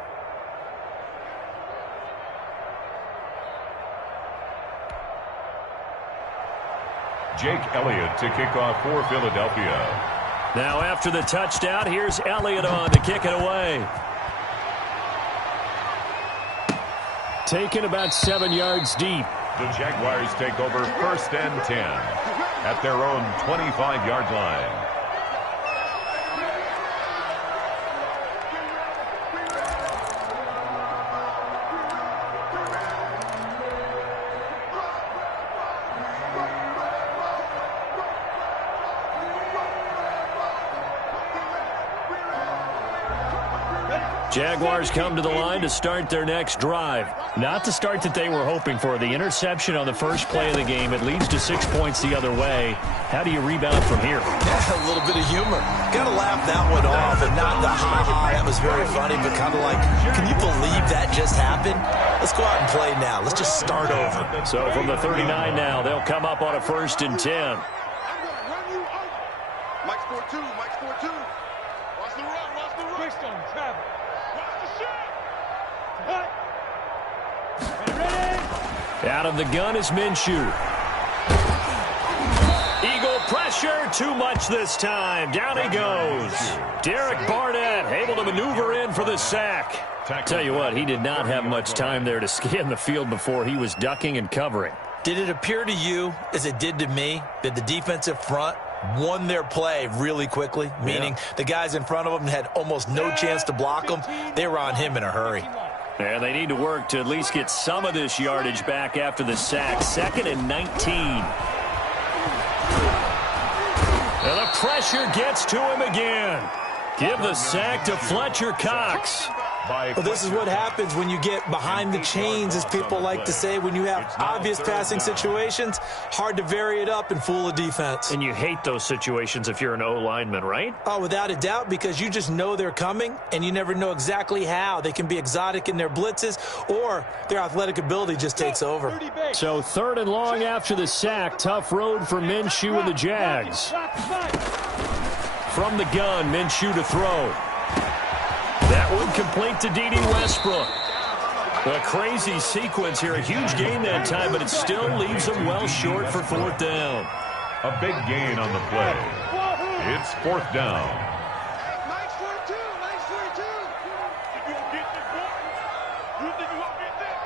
Jake Elliott to kick off for Philadelphia. Now after the touchdown, here's Elliott on to kick it away. taken about 7 yards deep. The Jaguars take over 1st and 10 at their own 25-yard line. Jaguars come to the line to start their next drive. Not the start that they were hoping for. The interception on the first play of the game, it leads to 6 points the other way. How do you rebound from here? Yeah, a little bit of humor. Got to laugh that one off, and not the ha-ha, that was very funny, but kind of like, can you believe that just happened? Let's go out and play now. Let's just start over. So from the 39 now, they'll come up on a 1st and 10. Mike's 4-2, Mike's 4-2. Watch the run, watch the run. Quick stone, travel. Watch the shot. Out of the gun is Minshew. Eagle pressure, too much this time. Down he goes. Derek Barnett able to maneuver in for the sack. Tell you what, he did not have much time there to scan the field before he was ducking and covering. Did it appear to you, as it did to me, that the defensive front won their play really quickly? Meaning the guys in front of them had almost no chance to block them. They were on him in a hurry. And they need to work to at least get some of this yardage back after the sack. 2nd and 19. And the pressure gets to him again. Give the sack to Fletcher Cox. Well, this is what happens when you get behind the chains, as people like to say. When you have obvious passing situations, hard to vary it up and fool a defense. And you hate those situations if you're an O-lineman, right? Oh, without a doubt, because you just know they're coming, and you never know exactly how. They can be exotic in their blitzes, or their athletic ability just takes over. So 3rd and long after the sack. Tough road for Minshew and the Jags. From the gun, Minshew to throw. That one complete to D.D. Westbrook. A crazy sequence here. A huge gain that time, but it still leaves them well short for 4th down. A big gain on the play. It's 4th down. Mike's 4-2, Mike's 4-2. You gonna get this, boy? You think you gonna get this?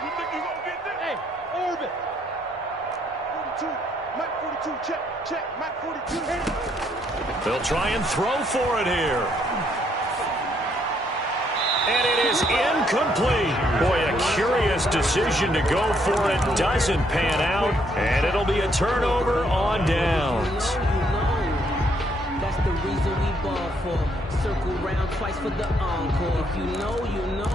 You think you gonna get this? Hey, orbit. 42, Mike 42, check, Mike 42. They'll try and throw for it here. And it is incomplete. Boy, a curious decision to go for it. Doesn't pan out. And it'll be a turnover on downs. That's the reason we ball for. Circle round twice for the encore. If you know, you know.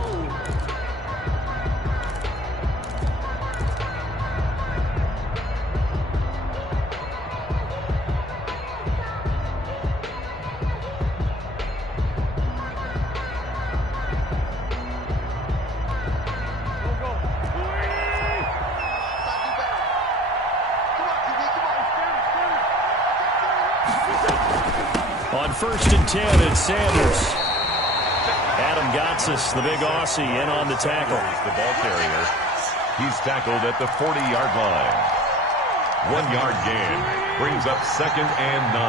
On 1st and 10, it's Sanders. Adam Gotsis, the big Aussie, in on the tackle. The ball carrier. He's tackled at the 40-yard line. 1 yard gain brings up 2nd and 9.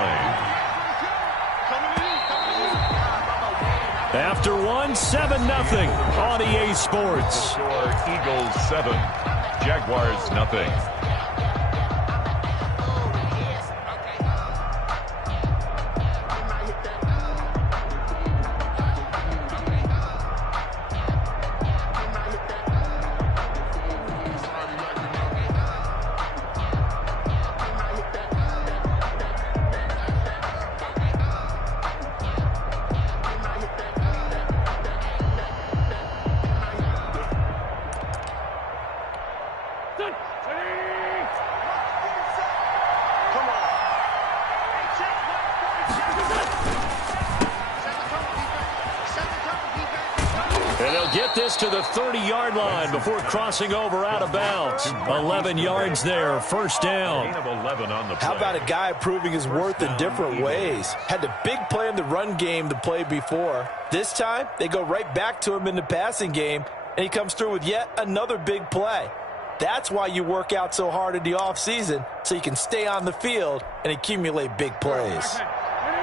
After 7-0 on EA Sports. Eagles 7, Jaguars nothing. Get this to the 30-yard line before crossing over out of bounds. 11 yards there, 1st down. How about a guy proving his worth in different ways? Had the big play in the run game to play before. This time, they go right back to him in the passing game, and he comes through with yet another big play. That's why you work out so hard in the offseason, so you can stay on the field and accumulate big plays.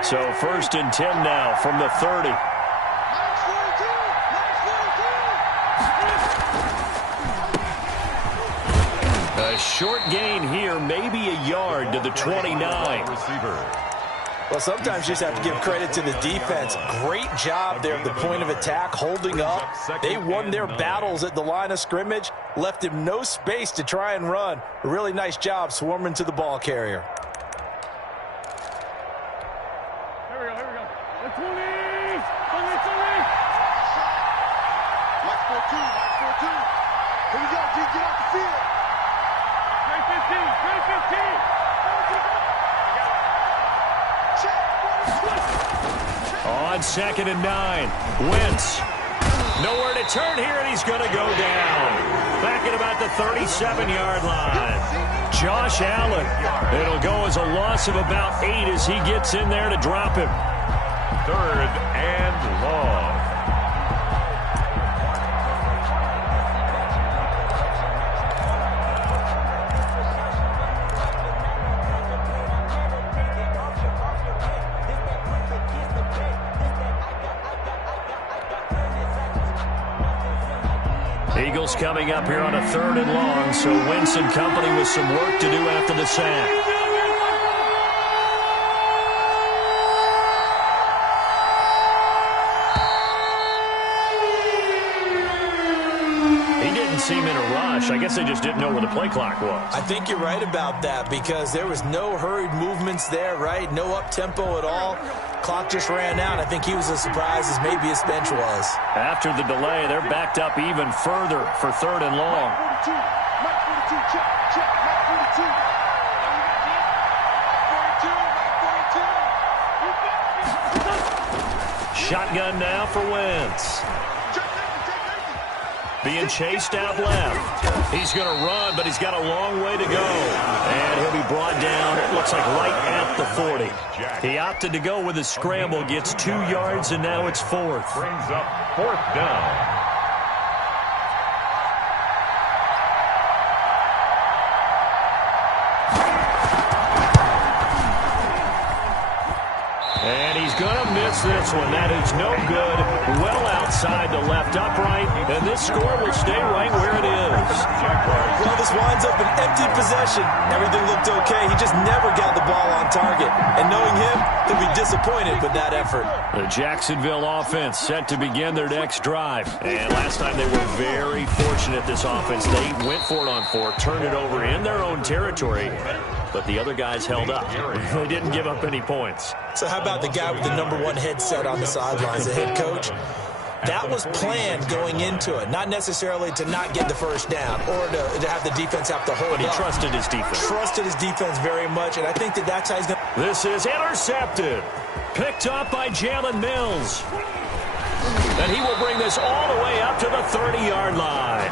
So 1st and 10 now from the 30. short gain here, maybe a yard to the 29. Well, sometimes you just have to give credit to the defense. Great job there at the point of attack, holding up. They won their battles at the line of scrimmage, left him no space to try and run. A really nice job swarming to the ball carrier. Here we go. The 20s! Mike 4-2. Here we go, G, get off the field. Trey 15. On 2nd and 9, Wentz. Nowhere to turn here, and he's going to go down. Back at about the 37-yard line. Josh Allen. It'll go as a loss of about 8 as he gets in there to drop him. 3rd and long. Eagles coming up here on a 3rd and long, so Wentz and company with some work to do after the sack. He didn't seem in a rush. I guess they just didn't know where the play clock was. I think you're right about that because there was no hurried movements there, right? No up-tempo at all. Clock just ran out. I think he was as surprised as maybe his bench was. After the delay, they're backed up even further for 3rd and long. Mike 42, check. Mike 42. Shotgun now for Wentz. Being chased out left. He's going to run, but he's got a long way to go. And he'll be brought down, it looks like right at the 40. He opted to go with a scramble, gets 2 yards, and now it's 4th. Brings up 4th down. And he's going to miss this one. That is no good. Well outside the left upright. And this score will stay right where it is. Well, this winds up an empty possession. Everything looked okay. He just never got the ball on target. And knowing him, he'll be disappointed with that effort. The Jacksonville offense set to begin their next drive. And last time they were very fortunate, this offense. They went for it on 4, turned it over in their own territory. But the other guys held up. They didn't give up any points. So how about the guy with the #1 headset on the sidelines, the head coach? That was planned going into it, not necessarily to not get the first down or to have the defense have to hold up. But he trusted his defense. Trusted his defense very much, and I think that's how he's going to... This is intercepted. Picked up by Jalen Mills. And he will bring this all the way up to the 30-yard line.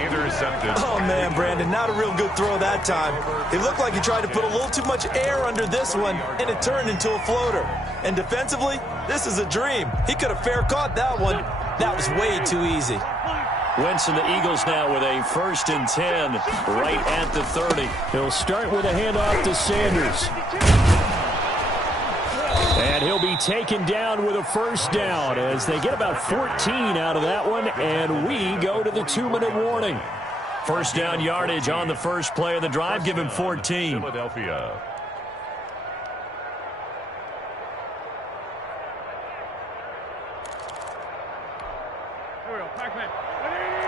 Intercepted. Oh, man, Brandon, not a real good throw that time. It looked like he tried to put a little too much air under this one, and it turned into a floater. And defensively, this is a dream. He could have fair caught that one. That was way too easy. Wentz and the Eagles now with a 1st and 10 right at the 30. He'll start with a handoff to Sanders. And he'll be taken down with a 1st down as they get about 14 out of that one, and we go to the 2-minute warning. 1st down yardage on the first play of the drive, give him 14. Philadelphia.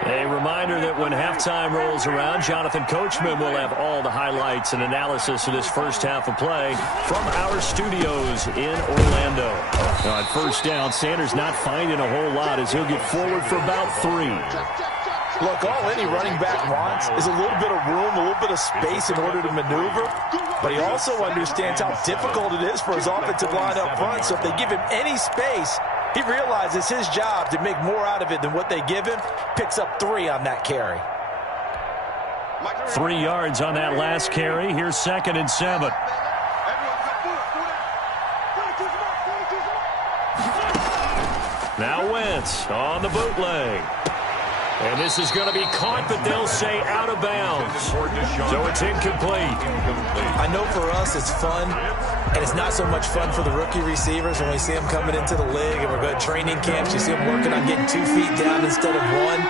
A reminder that when halftime rolls around, Jonathan Coachman will have all the highlights and analysis of this first half of play from our studios in Orlando. Now on 1st down, Sanders not finding a whole lot as he'll get forward for about 3. Look, all any running back wants is a little bit of room, a little bit of space in order to maneuver. But he also understands how difficult it is for his offensive line up front. So if they give him any space, he realizes his job to make more out of it than what they give him. Picks up 3 on that carry. 3 yards on that last carry. Here's 2nd and 7. Now Wentz on the bootleg. And this is going to be caught, but they'll say out of bounds. So it's incomplete. I know for us it's fun, and it's not so much fun for the rookie receivers when we see them coming into the league and we're going to training camps. You see them working on getting 2 feet down instead of 1.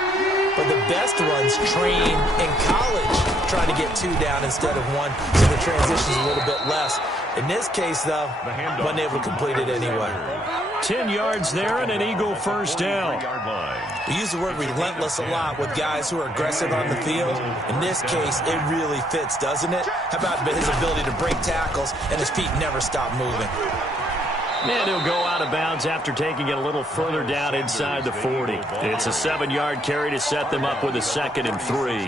But the best ones train in college. trying to get 2 down instead of 1, so the transition's a little bit less. In this case, though, wasn't able to complete it anyway. 10 yards there and an Eagle first down. We use the word relentless a lot with guys who are aggressive on the field. In this case, it really fits, doesn't it? How about his ability to break tackles and his feet never stop moving? And he'll go out of bounds after taking it a little further down inside the 40. It's a 7-yard carry to set them up with a 2nd and 3.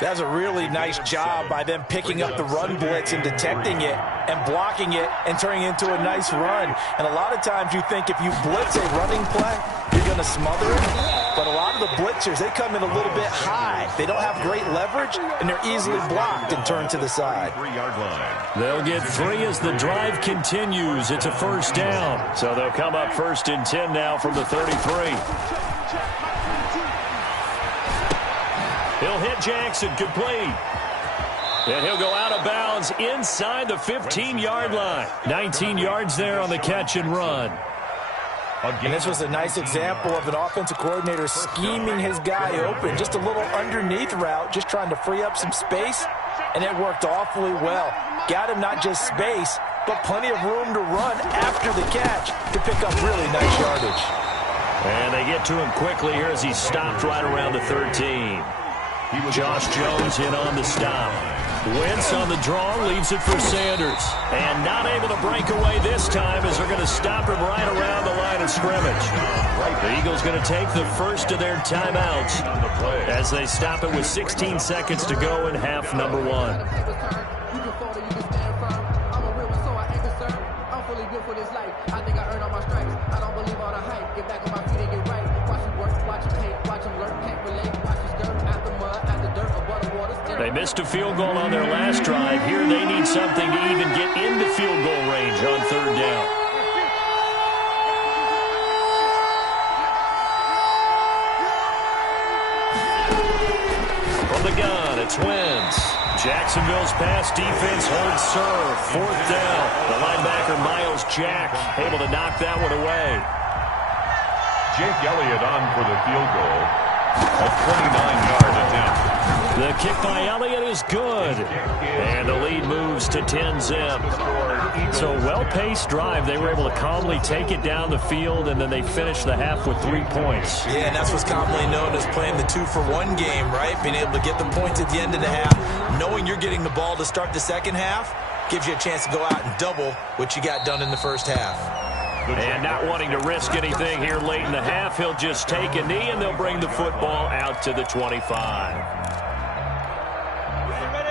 That's a really nice job by them picking up the run blitz and detecting it and blocking it and turning it into a nice run. And a lot of times you think if you blitz a running play, you're going to smother it. But a lot of the blitzers, they come in a little bit high. They don't have great leverage, and they're easily blocked and turned to the side. They'll get 3 as the drive continues. It's a first down. So they'll come up 1st and 10 now from the 33. He'll hit Jackson, complete. And he'll go out of bounds inside the 15-yard line. 19 yards there on the catch and run. And this was a nice example of an offensive coordinator scheming his guy open. Just a little underneath route, just trying to free up some space, and it worked awfully well. Got him not just space, but plenty of room to run after the catch to pick up really nice yardage. And they get to him quickly here as he stopped right around the 13. Josh Jones in on the stop. Wentz on the draw, leaves it for Sanders. And not able to break away this time as they're going to stop him right around the line of scrimmage. The Eagles going to take the first of their timeouts as they stop it with 16 seconds to go in half number 1. They missed a field goal on their last drive. Here they need something to even get into field goal range on 3rd down. From the gun, it's Wentz. Jacksonville's pass defense holds serve. 4th down. The linebacker, Miles Jack, able to knock that one away. Jake Elliott on for the field goal. A 29-yard attempt. The kick by Elliott is good. And the lead moves to 10-zip. So well-paced drive. They were able to calmly take it down the field, and then they finished the half with 3 points. Yeah, and that's what's commonly known as playing the 2-for-1 game, right? Being able to get the points at the end of the half. Knowing you're getting the ball to start the second half gives you a chance to go out and double what you got done in the first half. And not wanting to risk anything here late in the half, he'll just take a knee, and they'll bring the football out to the 25.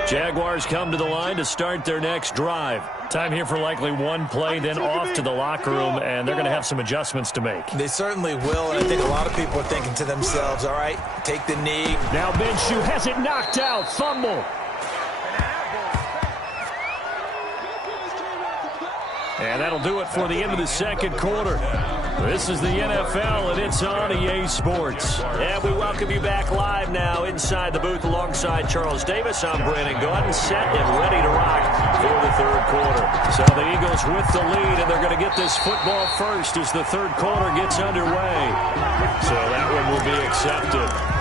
Jaguars come to the line to start their next drive. Time here for likely one play, then off to the locker room, and they're going to have some adjustments to make. They certainly will, and I think a lot of people are thinking to themselves, all right, take the knee. Now Minshew has it knocked out. Fumble. And that'll do it for the end of the second quarter. This is the NFL, and it's on EA Sports. And we welcome you back live now inside the booth alongside Charles Davis. I'm Brandon Gaudin, set and ready to rock for the third quarter. So the Eagles with the lead, and they're going to get this football first as the third quarter gets underway. So that one will be accepted.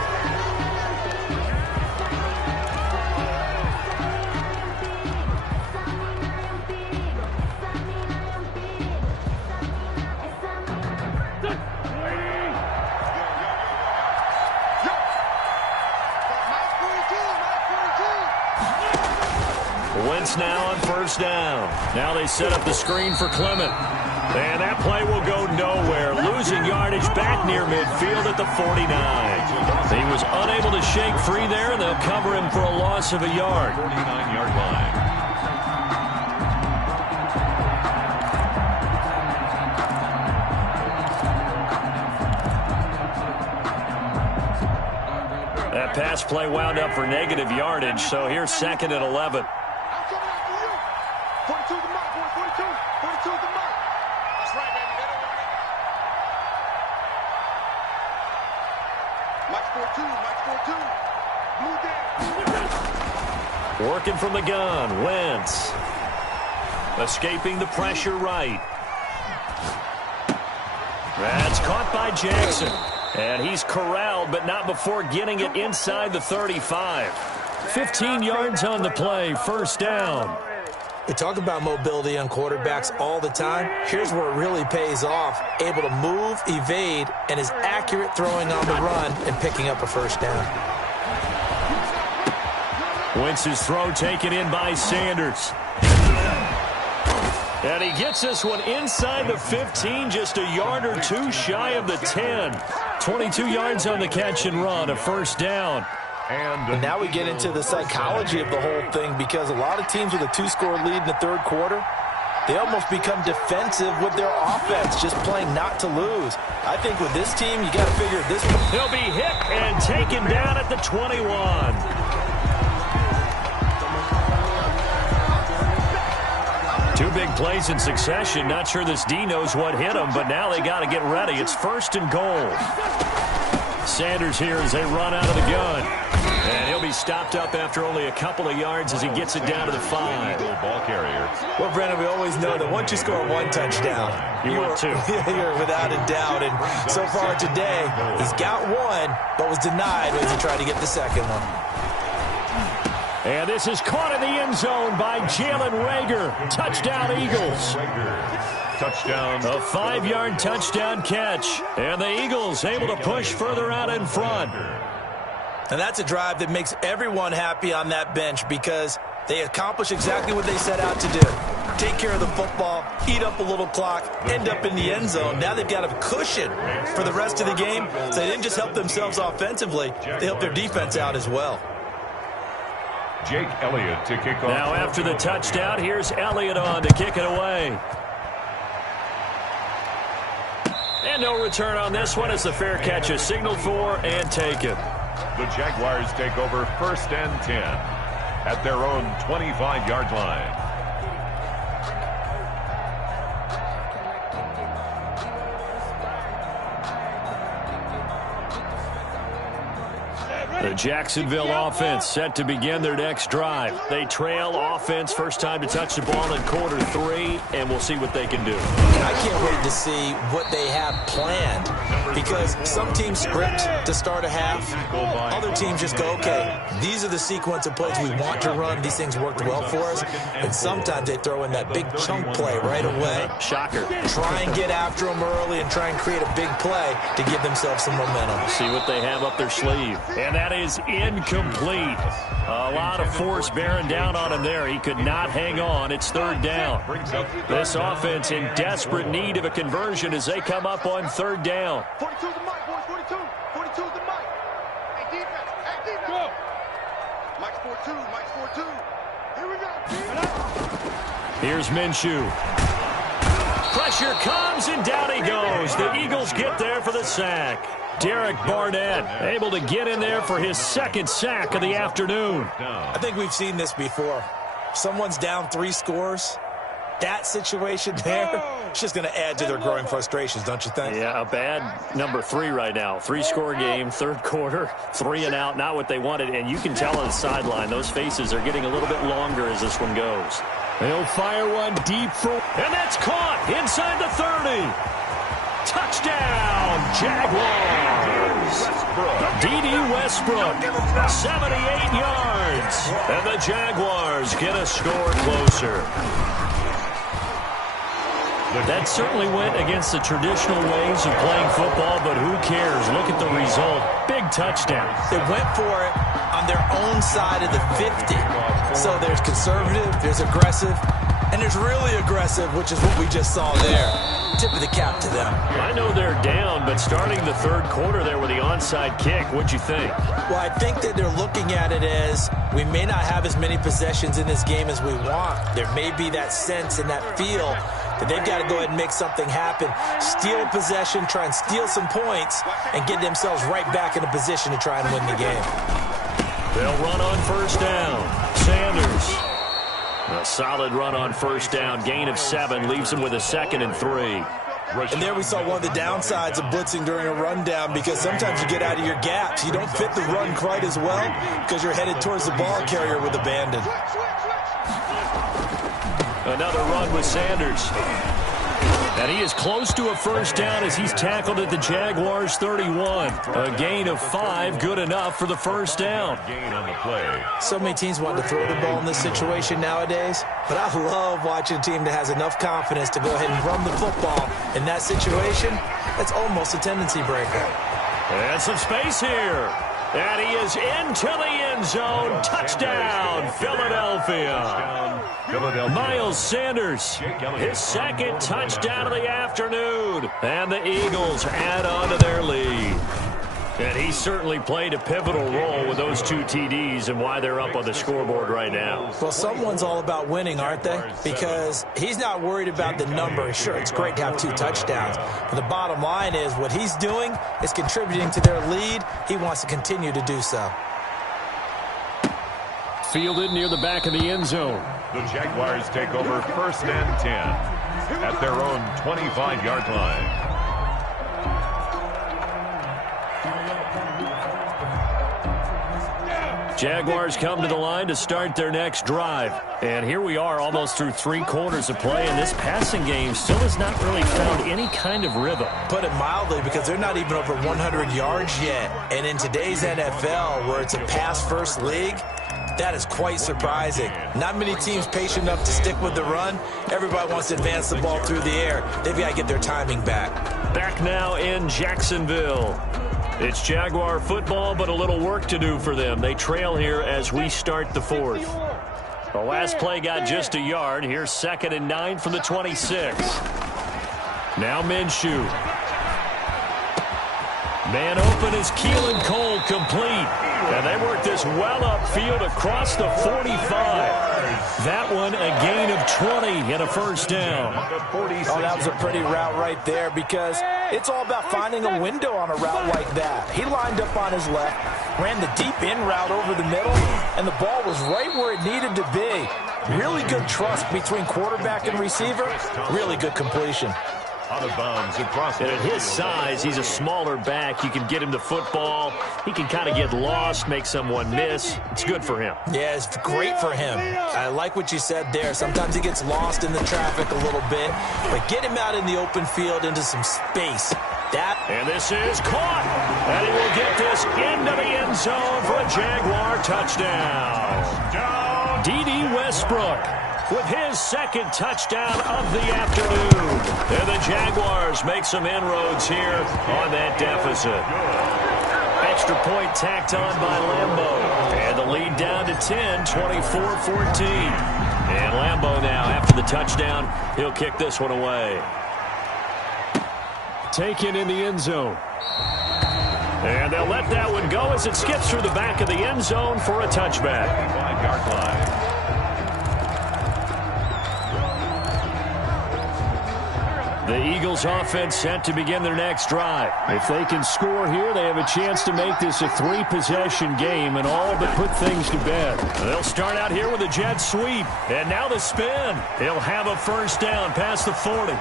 Wentz now on first down. Now they set up the screen for Clement. And that play will go nowhere. Losing yardage back near midfield at the 49. He was unable to shake free there, and they'll cover him for a loss of a yard. 49-yard line. That pass play wound up for negative yardage, so here's 2nd and 11. Working from the gun, Wentz. Escaping the pressure right. That's caught by Jackson. And he's corralled, but not before getting it inside the 35. 15 yards on the play, first down. We talk about mobility on quarterbacks all the time. Here's where it really pays off. Able to move, evade, and is accurate throwing on the run and picking up a first down. Wentz's throw taken in by Sanders. And he gets this one inside the 15, just a yard or two shy of the 10. 22 yards on the catch and run, a first down. And now we get into the psychology of the whole thing, because a lot of teams with a 2-score lead in the third quarter, they almost become defensive with their offense, just playing not to lose. I think with this team, you got to figure this one. He'll be hit and taken down at the 21. Two big plays in succession. Not sure this D knows what hit him, but now they got to get ready. It's first and goal. Sanders here as they run out of the gun. And he'll be stopped up after only a couple of yards as he gets it down to the 5. Ball carrier. Well, Brandon, we always know that once you score one touchdown, you're without a doubt. And so far today, he's got one, but was denied as he tried to get the second one. And this is caught in the end zone by Jalen Reagor. Touchdown, Eagles. Touchdown. A 5-yard touchdown catch. And the Eagles able to push further out in front. And that's a drive that makes everyone happy on that bench, because they accomplish exactly what they set out to do. Take care of the football, eat up a little clock, end up in the end zone. Now they've got a cushion for the rest of the game. So they didn't just help themselves offensively, they helped their defense out as well. Jake Elliott to kick off. Now after the touchdown, here's Elliott on to kick it away. And no return on this one as the fair catch is signaled for and taken. The Jaguars take over first and 10 at their own 25-yard line. The Jacksonville offense set to begin their next drive. They trail offense, first time to touch the ball in quarter 3, and we'll see what they can do. I can't wait to see what they have planned, because some teams script to start a half. Other teams just go, okay, these are the sequence of plays we want to run. These things worked well for us. And sometimes they throw in that big chunk play right away. Shocker. Try and get after them early and try and create a big play to give themselves some momentum. See what they have up their sleeve. And that is incomplete. A lot of force bearing down on him there. He could not hang on. It's third down. This offense in desperate need of a conversion as they come up on third down. 42 is the mic, boys. 42. 42 is the mic. Hey, defense. Hey, defense. Go. Mike's 4-2. Mike's 4-2. Here we go. Here's Minshew. Pressure comes, and down he goes. The Eagles get there for the sack. Derek Barnett able to get in there for his second sack of the afternoon. I think we've seen this before. Someone's down 3 scores. That situation there, it's just going to add to their growing frustrations, don't you think? Yeah, a bad number 3 right now. 3-score game, third quarter, 3 and out, not what they wanted. And you can tell on the sideline, those faces are getting a little bit longer as this one goes. They'll fire one deep for, and that's caught inside the 30. Touchdown, Jaguars. D.D. Westbrook, 78 yards. And the Jaguars get a score closer. That certainly went against the traditional ways of playing football, but who cares? Look at the result. Big touchdown. They went for it on their own side of the 50. So there's conservative, there's aggressive, and there's really aggressive, which is what we just saw there. Tip of the cap to them. I know they're down, but starting the third quarter there with the onside kick, what'd you think? Well, I think that they're looking at it as we may not have as many possessions in this game as we want. There may be that sense and that feel that they've got to go ahead and make something happen. Steal possession, try and steal some points, and get themselves right back in a position to try and win the game. They'll run on first down. Sanders. A solid run on first down. Gain of 7 leaves him with a 2nd and 3. And there we saw one of the downsides of blitzing during a rundown, because sometimes you get out of your gaps. You don't fit the run quite as well because you're headed towards the ball carrier with abandon. Another run with Sanders. And he is close to a first down as he's tackled at the Jaguars' 31. A gain of 5, good enough for the first down. Gain on the play. So many teams want to throw the ball in this situation nowadays, but I love watching a team that has enough confidence to go ahead and run the football. In that situation, that's almost a tendency breaker. And some space here. And he is into the end zone. Touchdown, Philadelphia. Miles Sanders, his second touchdown of the afternoon. And the Eagles add on to their lead. And he certainly played a pivotal role with those 2 TDs and why they're up on the scoreboard right now. Well, someone's all about winning, aren't they? Because he's not worried about the number. Sure, it's great to have 2 touchdowns. But the bottom line is what he's doing is contributing to their lead. He wants to continue to do so. Fielded near the back of the end zone. The Jaguars take over 1st and 10 at their own 25-yard line. Jaguars come to the line to start their next drive. And here we are almost through 3 quarters of play, and this passing game still has not really found any kind of rhythm. Put it mildly, because they're not even over 100 yards yet. And in today's NFL, where it's a pass-first league, that is quite surprising. Not many teams patient enough to stick with the run. Everybody wants to advance the ball through the air. They've got to get their timing back. Back now in Jacksonville. It's Jaguar football, but a little work to do for them. They trail here as we start the 4th. The last play got just a yard. Here's 2nd and 9 from the 26. Now Minshew. Man open is Keelan Cole, complete. And they work this well upfield across the 45. That one a gain of 20 and a first down. Oh, that was a pretty route right there, because it's all about finding a window on a route like that. He lined up on his left, ran the deep in route over the middle, and the ball was right where it needed to be. Really good trust between quarterback and receiver. Really good completion. Out of bounds across. And at his size, he's a smaller back. You can get him the football. He can kind of get lost, make someone miss. It's good for him. Yeah, it's great for him. I like what you said there. Sometimes he gets lost in the traffic a little bit, but get him out in the open field into some space. And this is caught. And he will get this into the end zone for a Jaguar touchdown. D.D. Westbrook with his 2nd touchdown of the afternoon. And the Jaguars make some inroads here on that deficit. Extra point tacked on by Lambeau. And the lead down to 10, 24-14. And Lambeau now, after the touchdown, he'll kick this one away. Taken in the end zone. And they'll let that one go as it skips through the back of the end zone for a touchback. 5-yard line. The Eagles offense set to begin their next drive. If they can score here, they have a chance to make this a 3-possession game and all but put things to bed. They'll start out here with a jet sweep. And now the spin. He'll have a first down past the 40.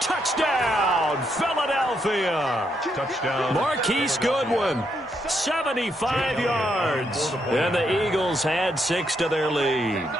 Touchdown, Philadelphia. Touchdown. Marquise Goodwin, 75 yards. And the Eagles add 6 to their lead.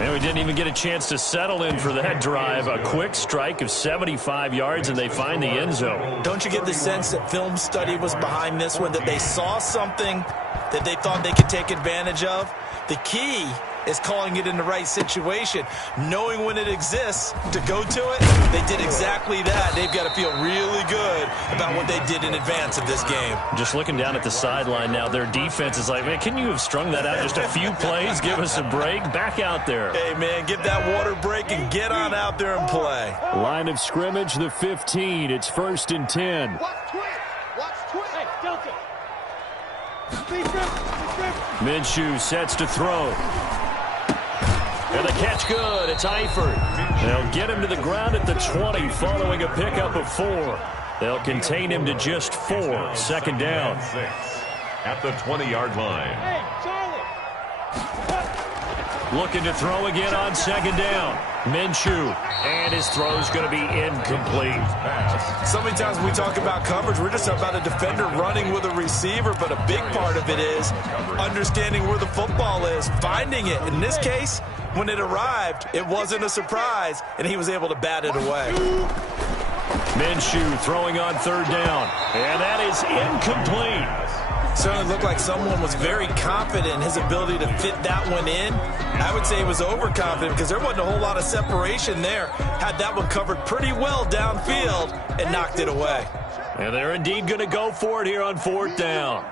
And we didn't even get a chance to settle in for that drive. A quick strike of 75 yards, and they find the end zone. Don't you get the sense that film study was behind this one, that they saw something that they thought they could take advantage of? The key is calling it in the right situation, knowing when it exists to go to it. They did exactly that. They've got to feel really good about what they did in advance of this game. Just looking down at the sideline now, their defense is like, man, can you have strung that out just a few plays? Give us a break. Back out there. Hey, man, give that water break and get on out there and play. Line of scrimmage, the 15. It's 1st and 10. Watch twin. Watch twin. Hey, Delta. Minshew sets to throw. And the catch good. It's Eifert. They'll get him to the ground at the 20 following a pickup of 4. They'll contain him to just 4. 2nd down. 6 at the 20-yard line. Hey, Charlie. looking to throw again on second down. Minshew, and his throw's going to be incomplete. So many times when we talk about coverage, we're just about a defender running with a receiver, but a big part of it is understanding where the football is, finding it. In this case, when it arrived, it wasn't a surprise, and he was able to bat it away. Minshew throwing on third down, and that is incomplete. Certainly looked like someone was very confident in his ability to fit that one in. I would say he was overconfident because there wasn't a whole lot of separation there. Had that one covered pretty well downfield and knocked it away. And they're indeed going to go for it here on fourth down.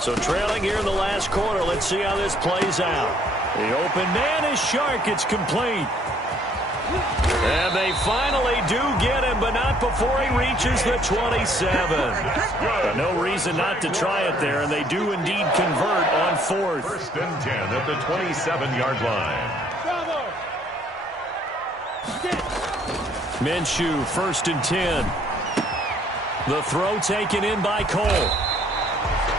So trailing here in the last quarter, let's see how this plays out. The open man is Shark. It's complete. And they finally do get him, but not before he reaches the 27. But no reason not to try it there, and they do indeed convert on fourth. First and 10 at the 27-yard line. Minshew, first and 10. The throw taken in by Cole.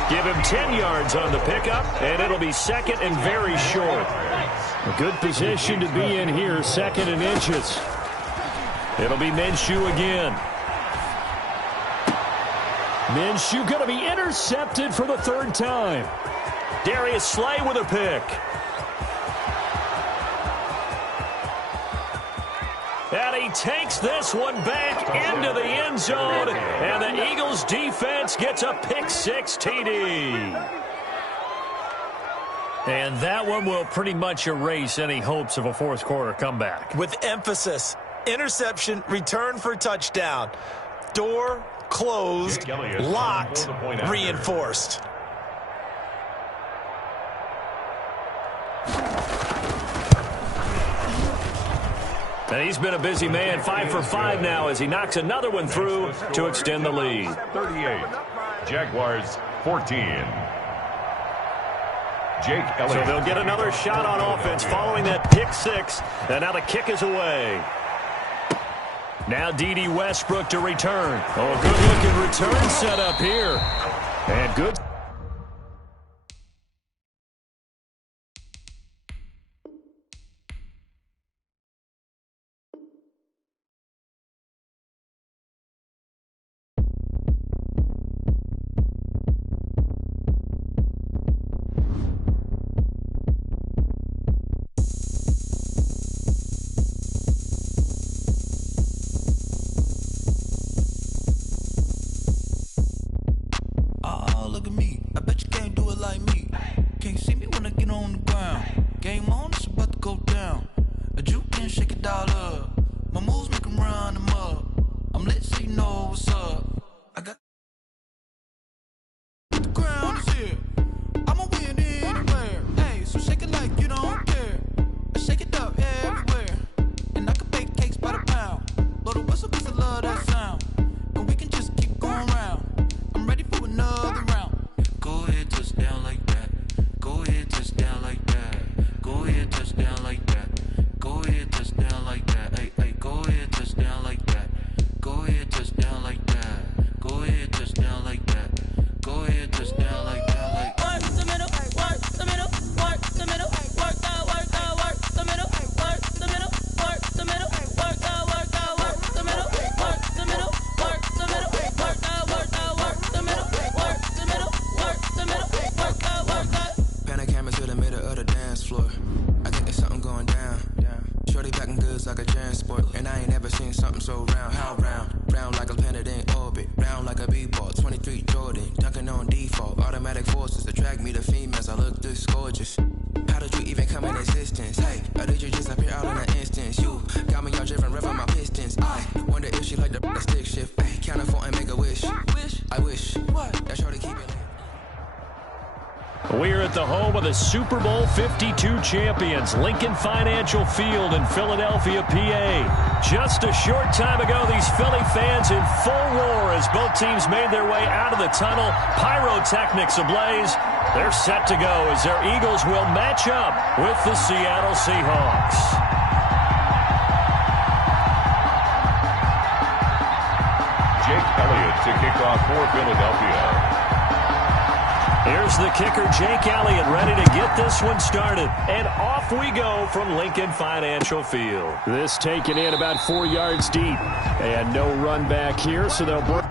Give him 10 yards on the pickup, and it'll be second and very short. A good position to be in here, second and inches. It'll be Minshew again. Minshew going to be intercepted for the third time. Darius Slay with a pick. And he takes this one back into the end zone. And the Eagles defense gets a pick-six TD. And that one will pretty much erase any hopes of a fourth quarter comeback. With emphasis, interception, return for touchdown. Door closed, locked, reinforced. And he's been a busy man, 5 for 5 now as he knocks another one through to extend the lead. 38, Jaguars 14. Jake Elliott. So they'll get another shot on offense following that pick six. And now the kick is away. Now D.D. Westbrook to return. Oh, a good-looking return set up here. And good. We're at the home of the Super Bowl 52 champions, Lincoln Financial Field in Philadelphia, PA. Just a short time ago, these Philly fans in full roar as both teams made their way out of the tunnel. Pyrotechnics ablaze. They're set to go as their Eagles will match up with the Seattle Seahawks. Jake Elliott to kick off for Philadelphia. Here's the kicker, Jake Elliott, ready to get this one started. And off we go from Lincoln Financial Field. This taken in about 4 yards deep. And no run back here, so they'll break.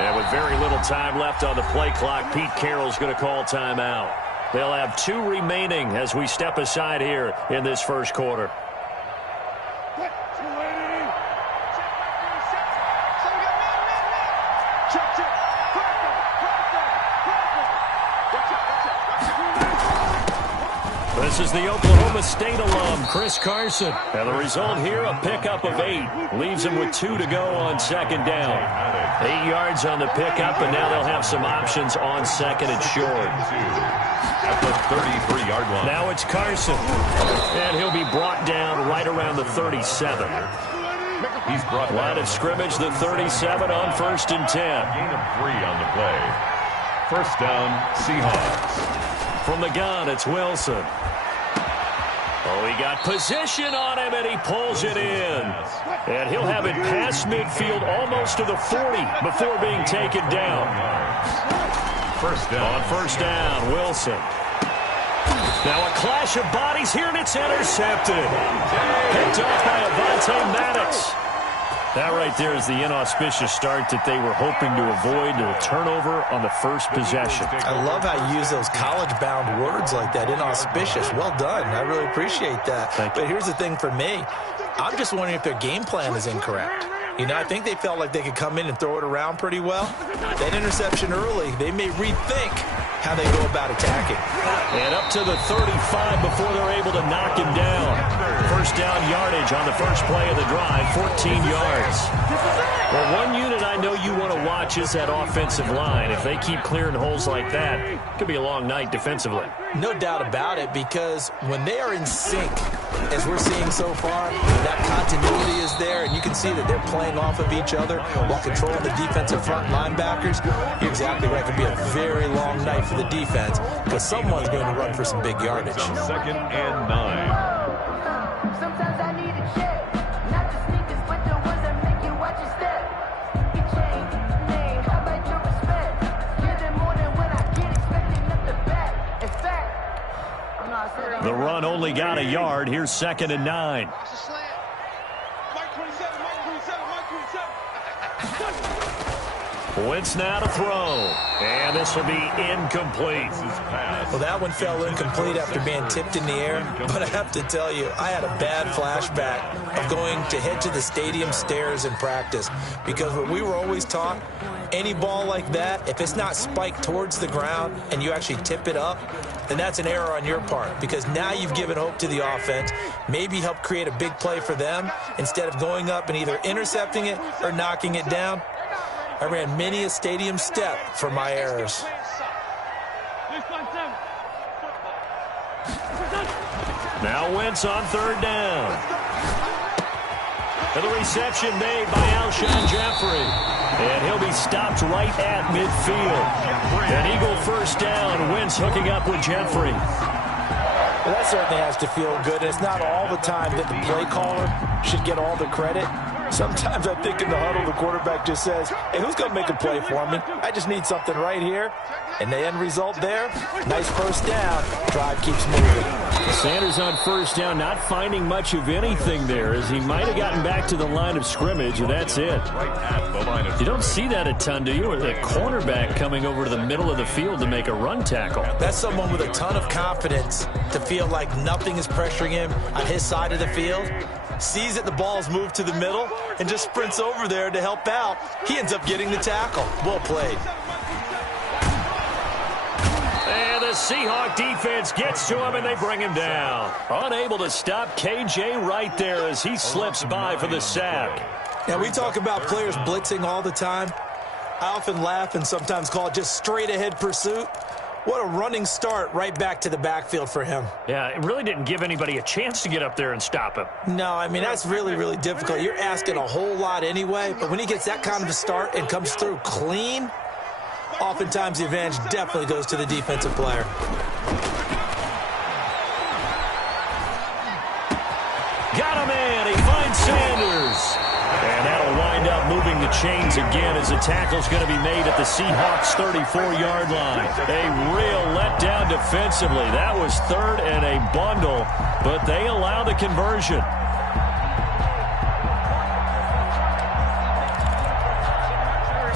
And with very little time left on the play clock, Pete Carroll's going to call timeout. They'll have 2 remaining as we step aside here in this first quarter. This is the Oklahoma State alum, Chris Carson. And the result here, a pickup of 8. Leaves him with 2 to go on second down. 8 yards on the pickup, and now they'll have some options on second and short. At the 33-yard line. Now it's Carson. And he'll be brought down right around the 37. He's brought line of scrimmage, the 37 on 1st and 10. Gain of 3 on the play. First down, Seahawks. From the gun, it's Wilson. Oh, he got position on him, and he pulls it in. And he'll have it past midfield almost to the 40 before being taken down. First down. On first down, Wilson. Now a clash of bodies here, and it's intercepted. Picked off by Avonte Maddox. That right there is the inauspicious start that they were hoping to avoid, a turnover on the first possession. I love how you use those college-bound words like that, inauspicious. Well done. I really appreciate that. But here's the thing for me. I'm just wondering if their game plan is incorrect. You know, I think they felt like they could come in and throw it around pretty well. That interception early, they may rethink how they go about attacking. And up to the 35 before they're able to knock him down. First down yardage on the first play of the drive, 14 yards. Well, one unit I know you want to watch is that offensive line. If they keep clearing holes like that, it could be a long night defensively. No doubt about it, because when they are in sync, as we're seeing so far, that continuity is there, and you can see that they're playing off of each other while controlling the defensive front linebackers. You're exactly right. It could be a very long night for the defense, because someone's going to run for some big yardage. Second and 9. Sometimes I need a check, not just sneakers, but the ones that make you watch your step. You change name, how about your respect? You're the morning when I get expecting nothing back. In fact, I'm not saying the run only got a yard. Here's second and 9. Mike 27, Mike 27, Mike 27. Wentz now to throw. And this will be incomplete. Well, that one fell incomplete after being tipped in the air. But I have to tell you, I had a bad flashback of going to head to the stadium stairs in practice. Because what we were always taught, any ball like that, if it's not spiked towards the ground and you actually tip it up, then that's an error on your part. Because now you've given hope to the offense, maybe help create a big play for them, instead of going up and either intercepting it or knocking it down. I ran many a stadium step for my errors. Now Wentz on third down. And the reception made by Alshon Jeffrey. And he'll be stopped right at midfield. An Eagle first down. Wentz hooking up with Jeffrey. Well, that certainly has to feel good. It's not all the time that the play caller should get all the credit. Sometimes I think in the huddle, the quarterback just says, hey, who's going to make a play for me? I just need something right here. And the end result there, nice first down. Drive keeps moving. Sanders on first down, not finding much of anything there, as he might have gotten back to the line of scrimmage, and that's it. You don't see that a ton, do you? Or the cornerback coming over to the middle of the field to make a run tackle. That's someone with a ton of confidence to feel like nothing is pressuring him on his side of the field. Sees that the ball's moved to the middle and just sprints over there to help out. He ends up getting the tackle. Well played. And the Seahawk defense gets to him, and they bring him down. Unable to stop KJ right there as he slips by for the sack. Now, we talk about players blitzing all the time. I often laugh and sometimes call it just straight-ahead pursuit. What a running start right back to the backfield for him. Yeah, it really didn't give anybody a chance to get up there and stop him. No, I mean, that's really, really difficult. You're asking a whole lot anyway, but when he gets that kind of a start and comes through clean, oftentimes the advantage definitely goes to the defensive player. Got him in. He finds Sanders. And that'll wind up moving the chains again as the tackle's going to be made at the Seahawks' 34-yard line. A real letdown defensively. That was third and a bundle, but they allow the conversion.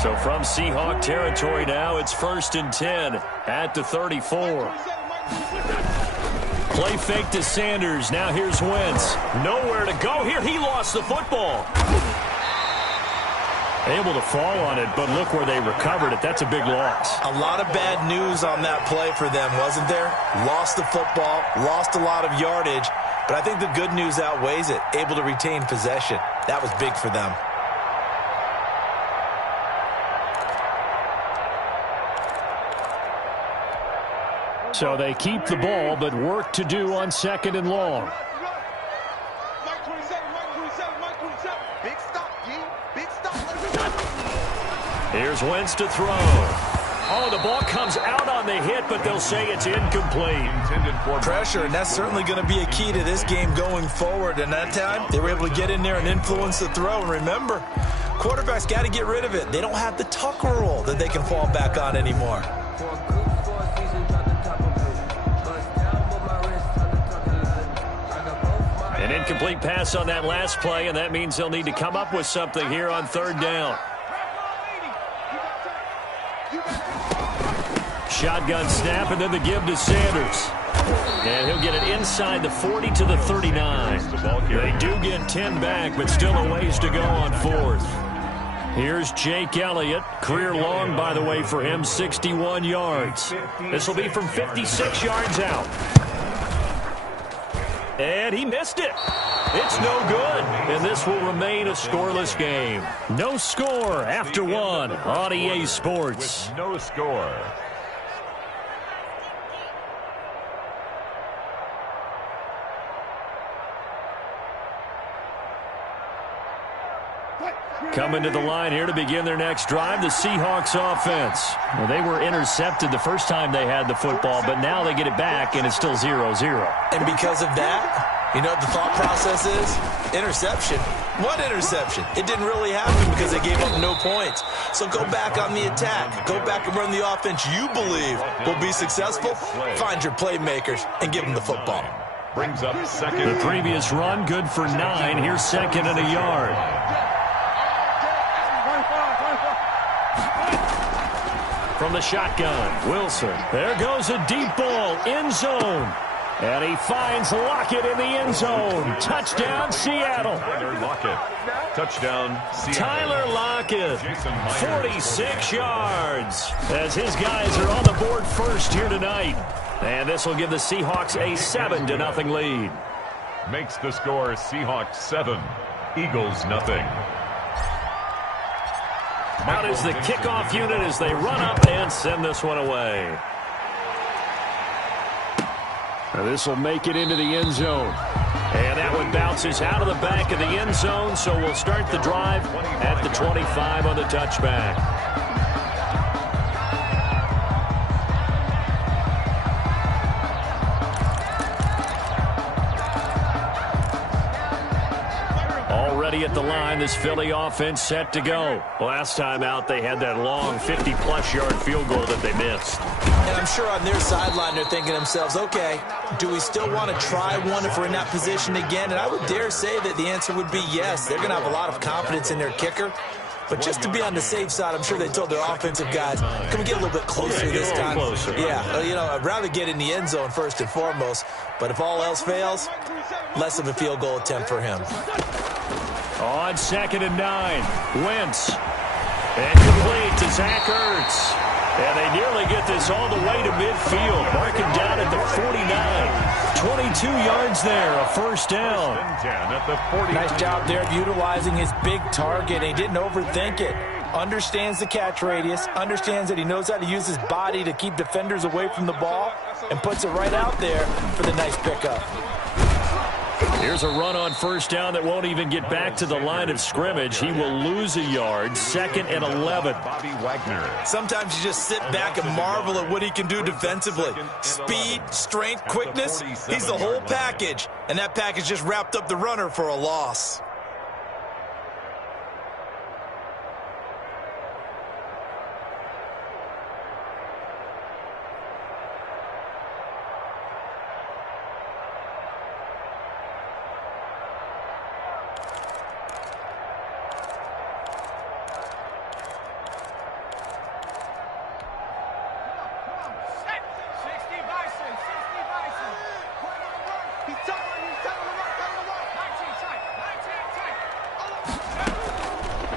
So from Seahawk territory now, it's 1st and 10 at the 34. Play fake to Sanders. Now here's Wentz. Nowhere to go here. He lost the football. Able to fall on it, but look where they recovered it. That's a big loss. A lot of bad news on that play for them, wasn't there? Lost the football, lost a lot of yardage, but I think the good news outweighs it. Able to retain possession. That was big for them. So they keep the ball, but work to do on 2nd and long. Here's Wentz to throw. Oh, the ball comes out on the hit, but they'll say it's incomplete. Pressure, and that's certainly going to be a key to this game going forward. And that time, they were able to get in there and influence the throw. And remember, quarterbacks got to get rid of it. They don't have the Tucker rule that they can fall back on anymore. An incomplete pass on that last play, and that means they'll need to come up with something here on 3rd down. Shotgun snap, and then the give to Sanders. And he'll get it inside the 40 to the 39. They do get 10 back, but still a ways to go on 4th. Here's Jake Elliott. Career long, by the way, for him, 61 yards. This will be from 56 yards out. And he missed it. It's no good. And this will remain a scoreless game. No score after 1 on EA Sports. With no score. Coming to the line here to begin their next drive, the Seahawks offense. Well, they were intercepted the first time they had the football, but now they get it back, and it's still 0-0. And because of that, you know what the thought process is? Interception. What interception? It didn't really happen because they gave up no points. So go back on the attack. Go back and run the offense you believe will be successful. Find your playmakers and give them the football. Brings up 2nd. The previous run, good for 9. Here's 2nd and a yard. From the shotgun, Wilson. There goes a deep ball, end zone. And he finds Lockett in the end zone. Touchdown, Seattle. Tyler Lockett. Touchdown, Seattle. Tyler Lockett, 46 yards. As his guys are on the board first here tonight. And this will give the Seahawks a 7-0 lead. Makes the score Seahawks 7, Eagles nothing. Out is the kickoff unit as they run up and send this one away. This will make it into the end zone. And that one bounces out of the back of the end zone, so we'll start the drive at the 25 on the touchback. Already at the line, this Philly offense set to go. Last time out, they had that long 50-plus yard field goal that they missed. And I'm sure on their sideline, they're thinking to themselves, okay, do we still want to try one if we're in that position again? And I would dare say that the answer would be yes. They're going to have a lot of confidence in their kicker. But just to be on the safe side, I'm sure they told their offensive guys, can we get a little bit closer this time? Yeah, you know, I'd rather get in the end zone first and foremost. But if all else fails, less of a field goal attempt for him. On 2nd and 9, Wentz. And complete to Zach Ertz. And they nearly get this all the way to midfield. Mark him down at the 49. 22 yards there, a first down. Nice job there of utilizing his big target. He didn't overthink it. Understands the catch radius, understands that he knows how to use his body to keep defenders away from the ball, and puts it right out there for the nice pickup. Here's a run on first down that won't even get back to the line of scrimmage. He will lose a yard. 2nd and 11. Bobby Wagner. Sometimes you just sit back and marvel at what he can do defensively. Speed, strength, quickness. He's the whole package. And that package just wrapped up the runner for a loss.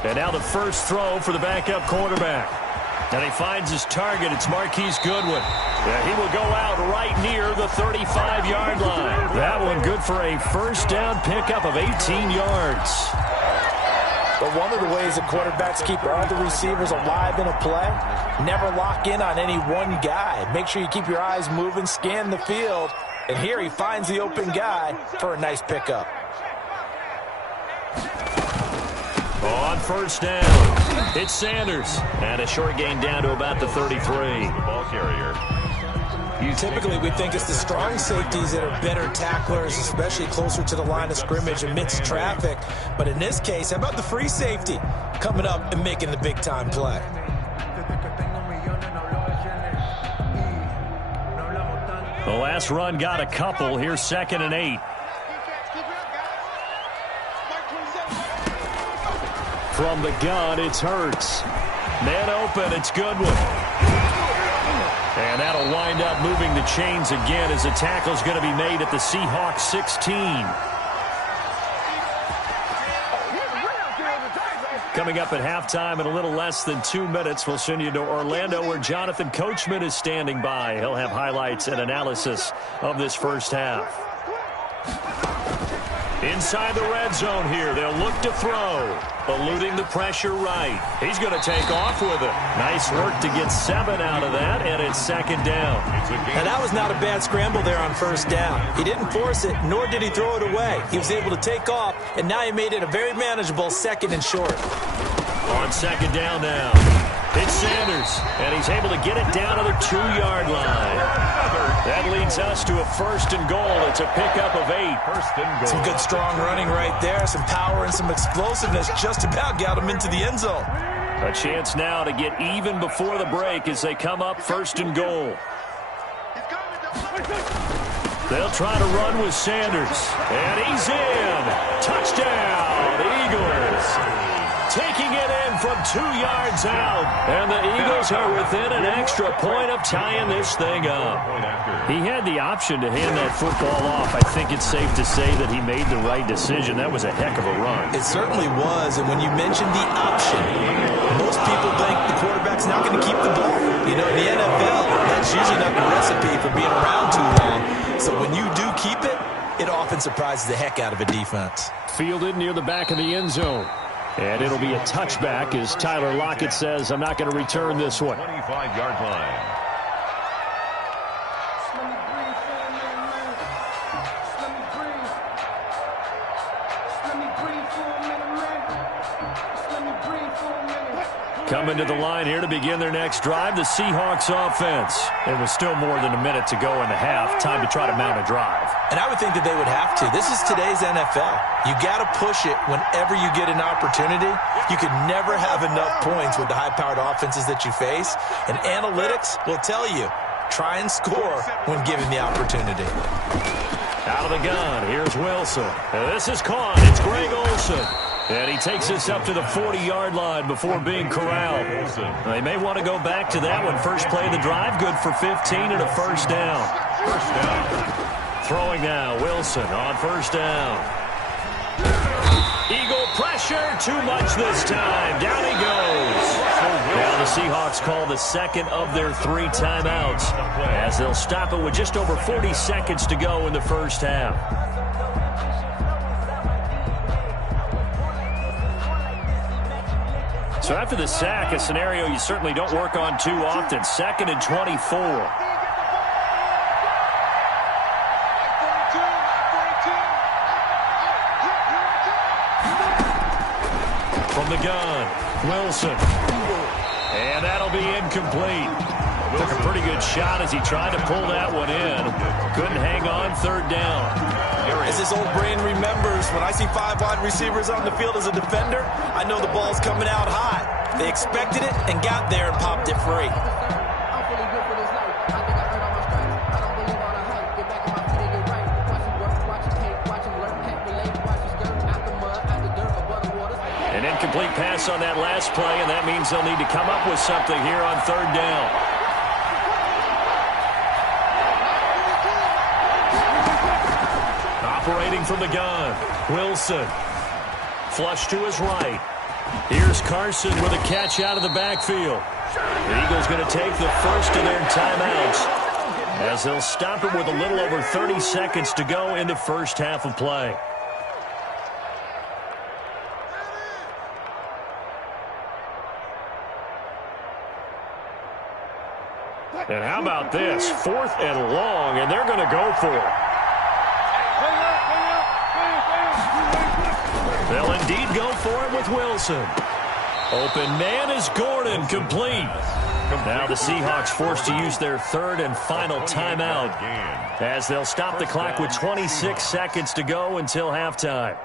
And now the first throw for the backup quarterback. And he finds his target. It's Marquise Goodwin. Yeah, he will go out right near the 35-yard line. That one good for a first down pickup of 18 yards. But one of the ways that quarterbacks keep all the receivers alive in a play, never lock in on any one guy. Make sure you keep your eyes moving, scan the field. And here he finds the open guy for a nice pickup. On first down, it's Sanders. And a short gain down to about the 33. Ball carrier. Typically, we think it's the strong safeties that are better tacklers, especially closer to the line of scrimmage amidst traffic. But in this case, how about the free safety coming up and making the big-time play? The last run got a couple. Here's 2nd and 8. From the gun, it's Hurts. Man open, it's Goodwin. And that'll wind up moving the chains again as the tackle's going to be made at the Seahawks 16. Coming up at halftime in a little less than 2 minutes, we'll send you to Orlando where Jonathan Coachman is standing by. He'll have highlights and analysis of this first half. Inside the red zone here, they'll look to throw. Eluding the pressure right. He's going to take off with it. Nice work to get 7 out of that, and it's 2nd down. Now, that was not a bad scramble there on first down. He didn't force it, nor did he throw it away. He was able to take off, and now he made it a very manageable 2nd and short. On 2nd down now, it's Sanders, and he's able to get it down to the 2-yard line. That leads us to a 1st and goal. It's a pickup of 8. 1st and goal. Some good strong running right there, some power and some explosiveness just about got him into the end zone. A chance now to get even before the break as they come up 1st and goal. They'll try to run with Sanders, and he's in. Touchdown, Eagles. Taking it in from 2 yards out. And the Eagles are within an extra point of tying this thing up. He had the option to hand that football off. I think it's safe to say that he made the right decision. That was a heck of a run. It certainly was. And when you mentioned the option, most people think the quarterback's not going to keep the ball. You know, in the NFL, that's usually not the recipe for being around too long. So when you do keep it, it often surprises the heck out of a defense. Fielded near the back of the end zone. And it'll be a touchback as Tyler Lockett says, I'm not going to return this one. 25-yard line. Coming to the line here to begin their next drive, the Seahawks offense. It was still more than a minute to go in the half. Time to try to mount a drive. And I would think that they would have to. This is today's NFL. You got to push it whenever you get an opportunity. You could never have enough points with the high-powered offenses that you face. And analytics will tell you, try and score when given the opportunity. Out of the gun, here's Wilson. And this is caught. It's Greg Olsen. And he takes us up to the 40-yard line before being corralled. They may want to go back to that one. First play of the drive, good for 15 and a first down. Throwing now, Wilson on first down. Eagle pressure, too much this time. Down he goes. Now the Seahawks call the second of their 3 timeouts as they'll stop it with just over 40 seconds to go in the first half. So after the sack, a scenario you certainly don't work on too often. 2nd and 24. From the gun, Wilson. And that'll be incomplete. Took a pretty good shot as he tried to pull that one in. Couldn't hang on, 3rd down. As his old brain remembers, when I see 5 wide receivers on the field as a defender, I know the ball's coming out hot. They expected it and got there and popped it free. An incomplete pass on that last play, and that means they'll need to come up with something here on 3rd down. Operating from the gun, Wilson. Flush to his right. Here's Carson with a catch out of the backfield. The Eagles going to take the first of their timeouts as they'll stop it with a little over 30 seconds to go in the first half of play. And how about this? 4th and long, and they're going to go for it. They'll indeed go for it with Wilson. Open man is Gordon, complete. Now the Seahawks forced to use their 3rd and final timeout as they'll stop the clock with 26 seconds to go until halftime.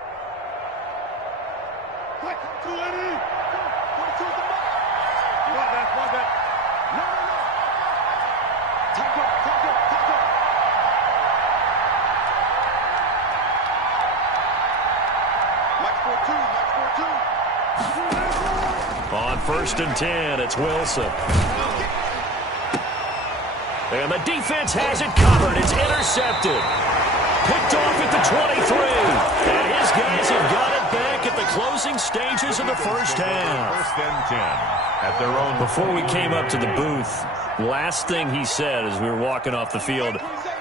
On 1st and 10, it's Wilson. And the defense has it covered. It's intercepted. Picked off at the 23. And his guys have got it back at the closing stages of the first half. 1st and 10 at their own. Before we came up to the booth, last thing he said as we were walking off the field,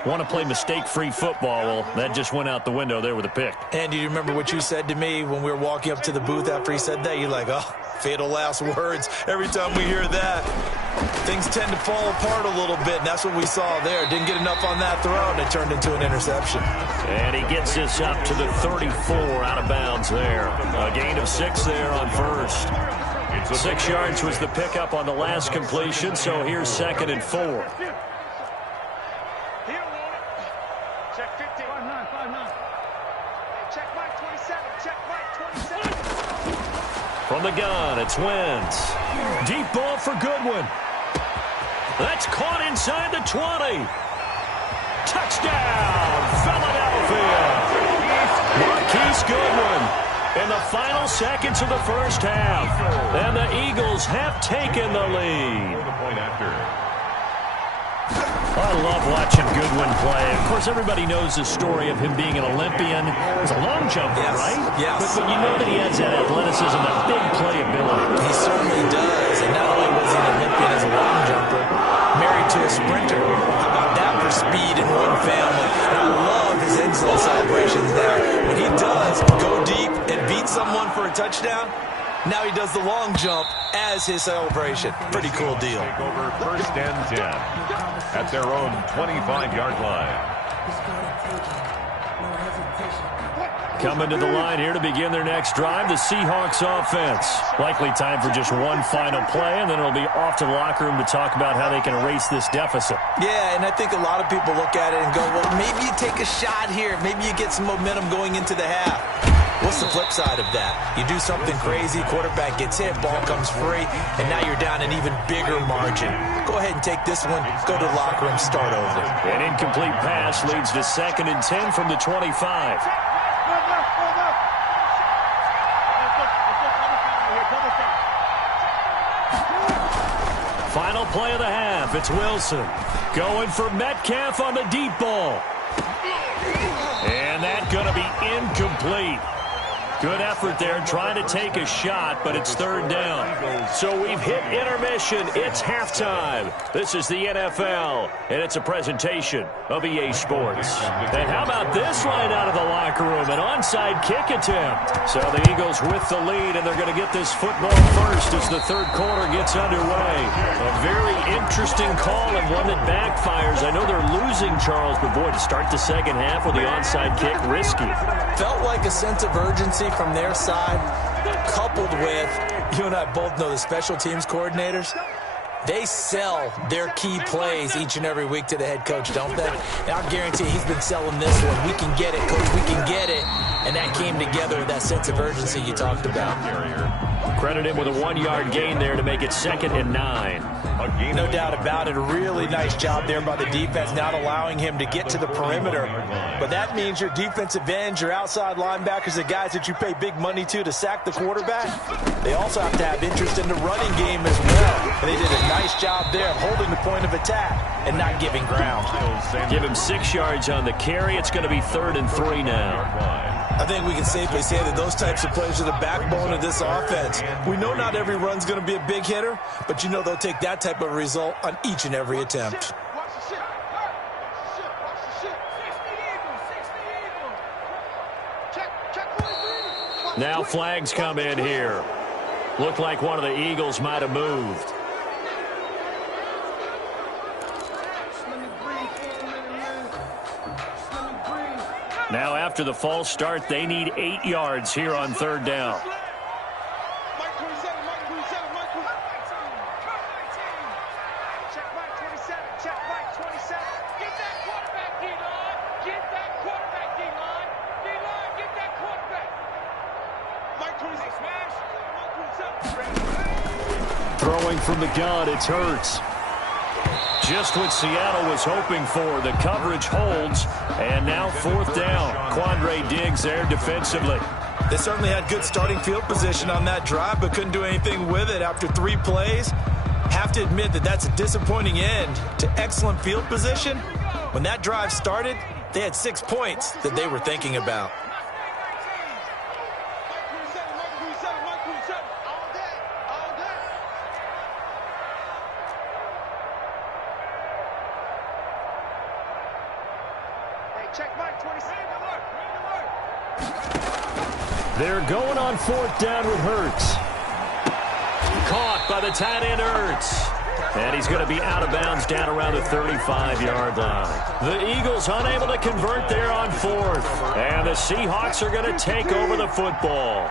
want to play mistake-free football. Well, that just went out the window there with a pick. And do you remember what you said to me when we were walking up to the booth after he said that? You're like, oh, fatal last words. Every time we hear that, things tend to fall apart a little bit, and that's what we saw there. Didn't get enough on that throw, and it turned into an interception. And he gets this up to the 34 out of bounds there. A gain of 6 there on 1st. 6 yards was the pickup on the last completion, so here's 2nd and 4. Check 15. 5-9. Check Mike 27. Check Mike 27. From the gun, it's Wentz. Deep ball for Goodwin. That's caught inside the 20. Touchdown, Philadelphia. Marquise Goodwin in the final seconds of the first half. And the Eagles have taken the lead. I love watching Goodwin play. Of course, everybody knows the story of him being an Olympian. He's a long jumper, right? Yes. But you know that he has that athleticism, that big playability. He certainly does. And not only was he an Olympian as a long jumper, married to a sprinter. How about that for speed in one family? And I love his end zone celebrations now. When he does go deep and beat someone for a touchdown, now he does the long jump as his celebration. Pretty cool deal. Take over 1st and 10 at their own 25-yard line. Coming to the line here to begin their next drive, the Seahawks offense. Likely time for just one final play, and then it'll be off to the locker room to talk about how they can erase this deficit. Yeah, and I think a lot of people look at it and go, well, maybe you take a shot here. Maybe you get some momentum going into the half. What's the flip side of that? You do something crazy, quarterback gets hit, ball comes free, and now you're down an even bigger margin. Go ahead and take this one, go to the locker room, start over. An incomplete pass leads to 2nd and 10 from the 25. Final play of the half. It's Wilson going for Metcalf on the deep ball. And that's going to be incomplete. Good effort there trying to take a shot, but it's 3rd down. So we've hit intermission. It's halftime. This is the NFL, and it's a presentation of EA Sports. And how about this line out of the locker room? An onside kick attempt. So the Eagles with the lead, and they're going to get this football first as the 3rd quarter gets underway. A very interesting call and one that backfires. I know they're losing, Charles, but boy, to start the 2nd half with the onside kick, risky. Felt like a sense of urgency from their side, coupled with, you and I both know the special teams coordinators, they sell their key plays each and every week to the head coach, don't they? And I'll guarantee he's been selling this one. We can get it, coach, we can get it. And that came together with that sense of urgency you talked about. Credit him with a 1-yard gain there to make it 2nd and 9. No doubt about it. A really nice job there by the defense, not allowing him to get to the perimeter. But that means your defensive ends, your outside linebackers, the guys that you pay big money to sack the quarterback, they also have to have interest in the running game as well. And they did a nice job there of holding the point of attack and not giving ground. Give him 6 yards on the carry. It's going to be 3rd and 3 now. I think we can safely say that those types of plays are the backbone of this offense. We know not every run's going to be a big hitter, but you know they'll take that type of result on each and every attempt. Now flags come in here. Looked like one of the Eagles might have moved. Now after the false start, they need 8 yards here on 3rd down. Throwing from the gun, it's Hurts. Just what Seattle was hoping for. The coverage holds, and now 4th down. Quandre Diggs there defensively. They certainly had good starting field position on that drive, but couldn't do anything with it after 3 plays. Have to admit that that's a disappointing end to excellent field position. When that drive started, they had 6 points that they were thinking about. They're going on 4th down with Hurts. Caught by the tight end Hurts. And he's going to be out of bounds down around the 35-yard line. The Eagles unable to convert there on 4th. And the Seahawks are going to take over the football.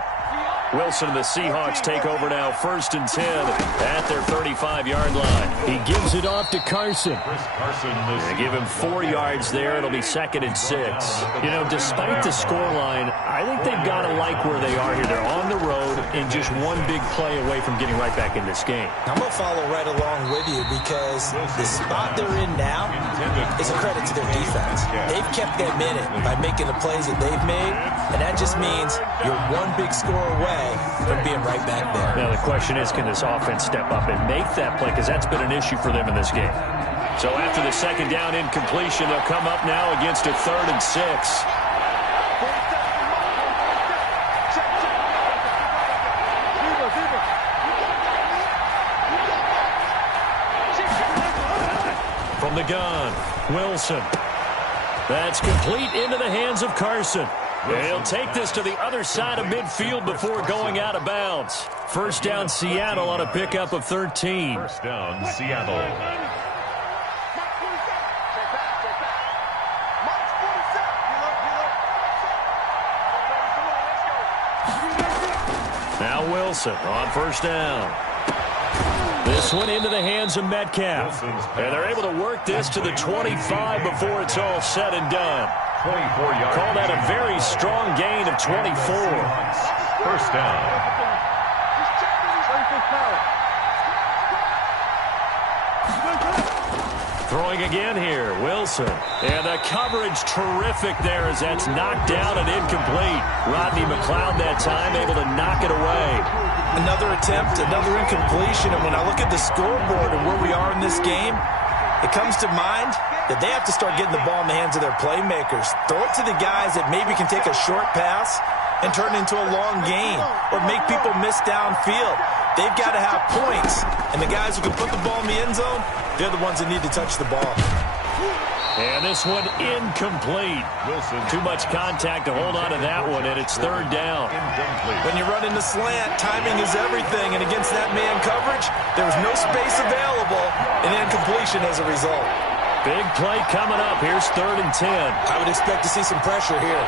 Wilson and the Seahawks take over now, 1st and 10 at their 35-yard line. He gives it off to Carson. They give him 4 yards there. It'll be 2nd and 6. You know, despite the scoreline, I think they've got to like where they are here. They're on the road and just one big play away from getting right back in this game. I'm going to follow right along with you because the spot they're in now is a credit to their defense. They've kept them in it by making the plays that they've made, and that just means you're one big score away from being right back there. Now the question is, can this offense step up and make that play? Because that's been an issue for them in this game. So after the 2nd down incompletion, they'll come up now against a 3rd and 6. From the gun, Wilson. That's complete into the hands of Carson. He'll take this to the other side of midfield before going out of bounds. 1st down, Seattle on a pickup of 13. 1st down, Seattle. Now Wilson on first down. This one into the hands of Metcalf. And they're able to work this to the 25 before it's all said and done. 24 yards. Call that a very strong gain of 24. First down. Throwing again here, Wilson. And the coverage terrific there as that's knocked down and incomplete. Rodney McLeod that time able to knock it away. Another attempt, another incompletion. And when I look at the scoreboard and where we are in this game, it comes to mind that they have to start getting the ball in the hands of their playmakers. Throw it to the guys that maybe can take a short pass and turn it into a long gain or make people miss downfield. They've got to have points. And the guys who can put the ball in the end zone, they're the ones that need to touch the ball. And this one incomplete. Wilson. Too much contact to hold on to that one, and it's third down. When you run in the slant, timing is everything. And against that man coverage, there was no space available, and incompletion as a result. Big play coming up. Here's 3rd and 10. I would expect to see some pressure here.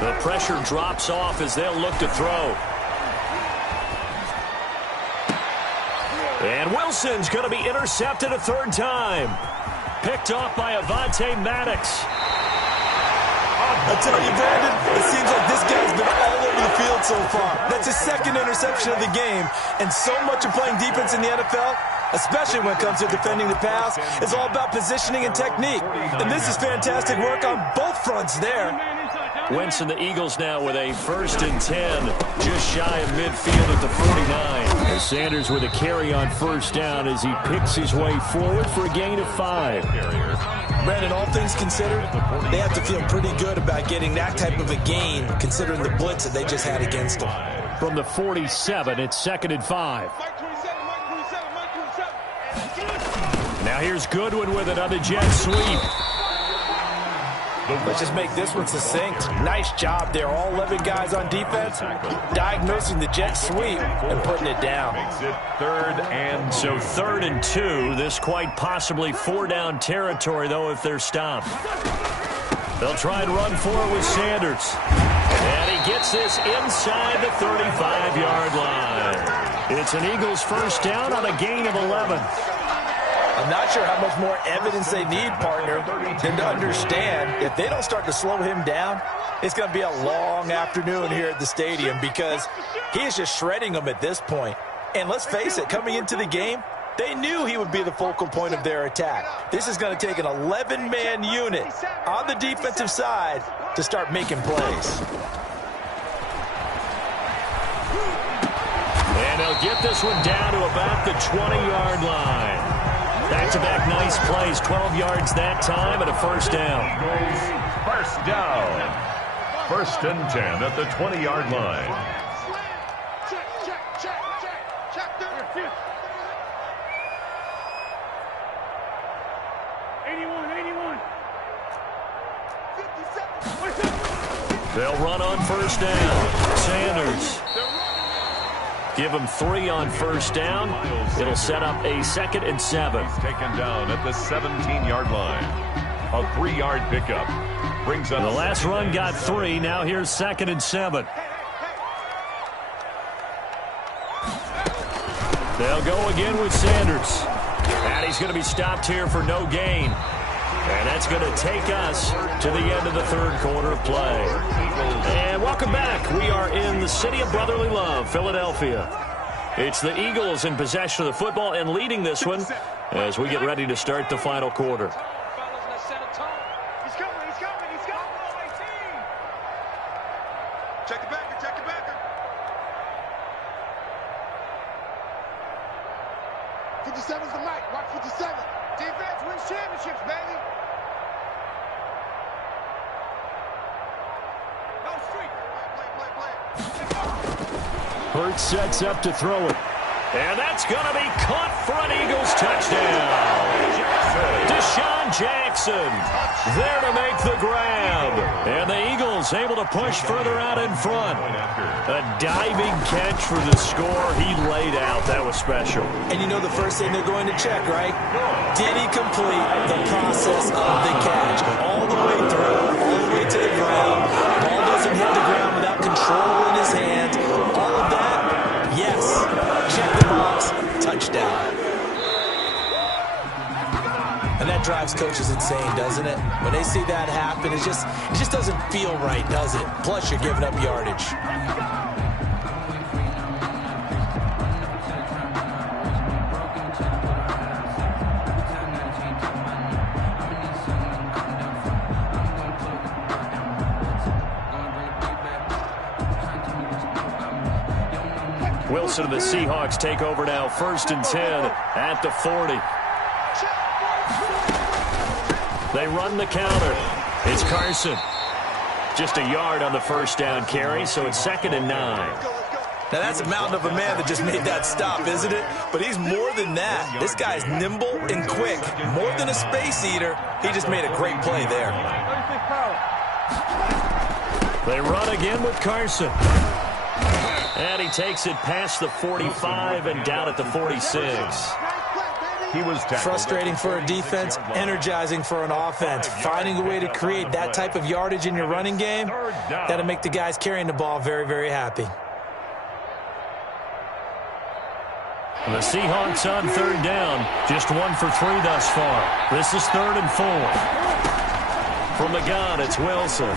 The pressure drops off as they'll look to throw. And Wilson's going to be intercepted a 3rd time. Picked off by Avonte Maddox. I tell you, Brandon, it seems like this guy's been all over the field so far. That's his 2nd interception of the game. And so much of playing defense in the NFL, especially when it comes to defending the pass, is all about positioning and technique. And this is fantastic work on both fronts there. Wentz and the Eagles now with a 1st and 10, just shy of midfield at the 49. And Sanders with a carry on 1st down as he picks his way forward for a gain of 5. Brandon, all things considered, they have to feel pretty good about getting that type of a gain, considering the blitz that they just had against them. From the 47, it's 2nd and 5. Now here's Goodwin with it on the jet sweep. Let's just make this one succinct. Nice job there. All 11 guys on defense diagnosing the jet sweep and putting it down. Makes it 3rd and 2. So 3rd and 2. This quite possibly 4-down territory, though, if they're stopped. They'll try and run for it with Sanders. And he gets this inside the 35-yard line. It's an Eagles 1st down on a gain of 11. I'm not sure how much more evidence they need, partner, than to understand if they don't start to slow him down, it's going to be a long afternoon here at the stadium because he is just shredding them at this point. And let's face it, coming into the game, they knew he would be the focal point of their attack. This is going to take an 11-man unit on the defensive side to start making plays. And they'll get this one down to about the 20-yard line. Back-to-back nice plays, 12 yards that time and a 1st down. 1st down. 1st and 10 at the 20-yard line. Check. 81. 57. They'll run on 1st down. Sanders. Give him 3 on 1st down. It'll set up a 2nd and 7. He's taken down at the 17-yard line. A 3-yard pickup. Brings up the last run got 3. Now here's 2nd and 7. They'll go again with Sanders. And he's going to be stopped here for no gain. And that's going to take us to the end of the 3rd quarter of play. And welcome back. We are in the city of brotherly love, Philadelphia. It's the Eagles in possession of the football and leading this one as we get ready to start the final quarter. He's coming. Check the backer. 57's the mic. Watch 57. Defense wins championships, baby. No streak. Play. Hurts sets up to throw it. And that's going to be caught for an Eagles touchdown. Deshaun Jackson there to make the grab. And the Eagles able to push further out in front. A diving catch for the score. He laid out. That was special. And you know the first thing they're going to check, right? Did he complete the process of the catch? All the way through, all the way to the ground. Ball doesn't hit the ground without control in his hands. All of that, yes. Check the box. Touchdown. And that drives coaches insane, doesn't it? When they see that happen, it just doesn't feel right, does it? Plus, you're giving up yardage. Wilson and the Seahawks take over now, 1st and 10 at the 40. They run the counter. It's Carson. Just a yard on the first down carry, so it's 2nd and 9. Now, that's a mountain of a man that just made that stop, isn't it? But he's more than that. This guy's nimble and quick. More than a space eater. He just made a great play there. They run again with Carson. And he takes it past the 45 and down at the 46. He was tackled. Frustrating for a defense, energizing for an offense. Finding a way to create that type of yardage in your running game, that'll make the guys carrying the ball very, very happy. The Seahawks on 3rd down. Just 1 for 3 thus far. This is 3rd and 4. From the gun, it's Wilson.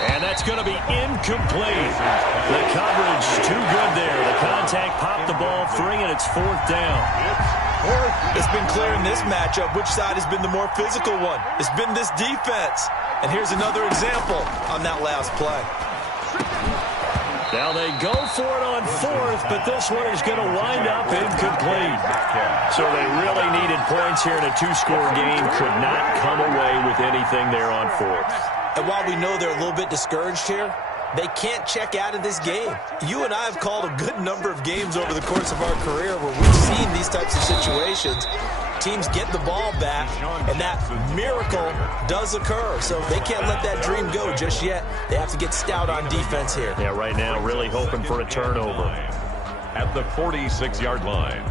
And that's going to be incomplete. The coverage too good there. The contact popped the ball free, and it's 4th down. It's been clear in this matchup which side has been the more physical one. It's been this defense. And here's another example on that last play. Now they go for it on 4th, but this one is going to wind up incomplete. So they really needed points here in a 2-score game. Could not come away with anything there on 4th. And while we know they're a little bit discouraged here, they can't check out of this game. You and I have called a good number of games over the course of our career where we've seen these types of situations. Teams get the ball back, and that miracle does occur. So they can't let that dream go just yet. They have to get stout on defense here. Yeah, right now really hoping for a turnover. At the 46-yard line.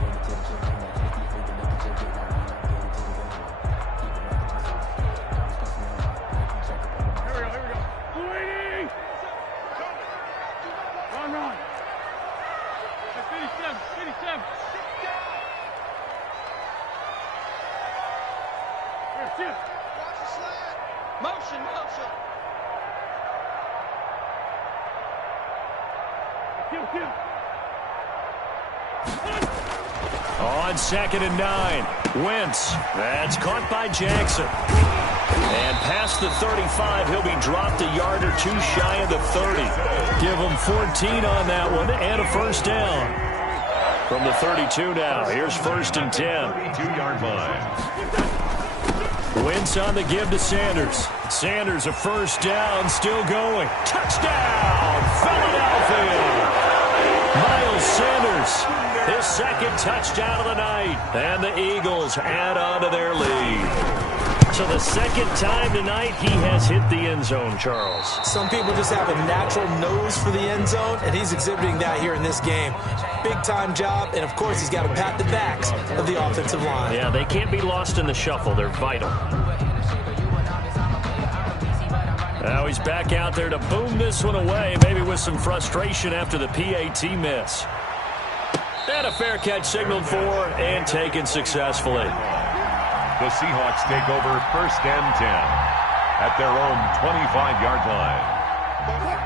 Motion. On 2nd and 9, Wentz. That's caught by Jackson. And past the 35, he'll be dropped a yard or 2 shy of the 30. Give him 14 on that one and a 1st down. From the 32 now, here's 1st and 10. 32-yard line. Wentz on the give to Sanders. Sanders a 1st down, still going. Touchdown, Philadelphia! Miles Sanders, his 2nd touchdown of the night. And the Eagles add on to their lead. So the 2nd time tonight he has hit the end zone, Charles. Some people just have a natural nose for the end zone, and he's exhibiting that here in this game. Big-time job, and of course he's got to pat the backs of the offensive line. Yeah, they can't be lost in the shuffle. They're vital. Now he's back out there to boom this one away, maybe with some frustration after the PAT miss. And a fair catch signaled for and taken successfully. The Seahawks take over 1st and 10 at their own 25-yard line.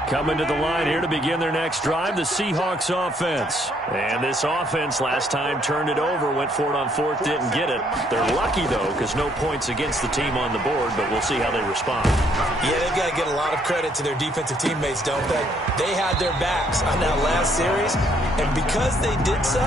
Coming to the line here to begin their next drive, the Seahawks offense. And this offense last time turned it over, went for it on 4th, didn't get it. They're lucky, though, because no points against the team on the board, but we'll see how they respond. Yeah, they've got to get a lot of credit to their defensive teammates, don't they? They had their backs on that last series, and because they did so,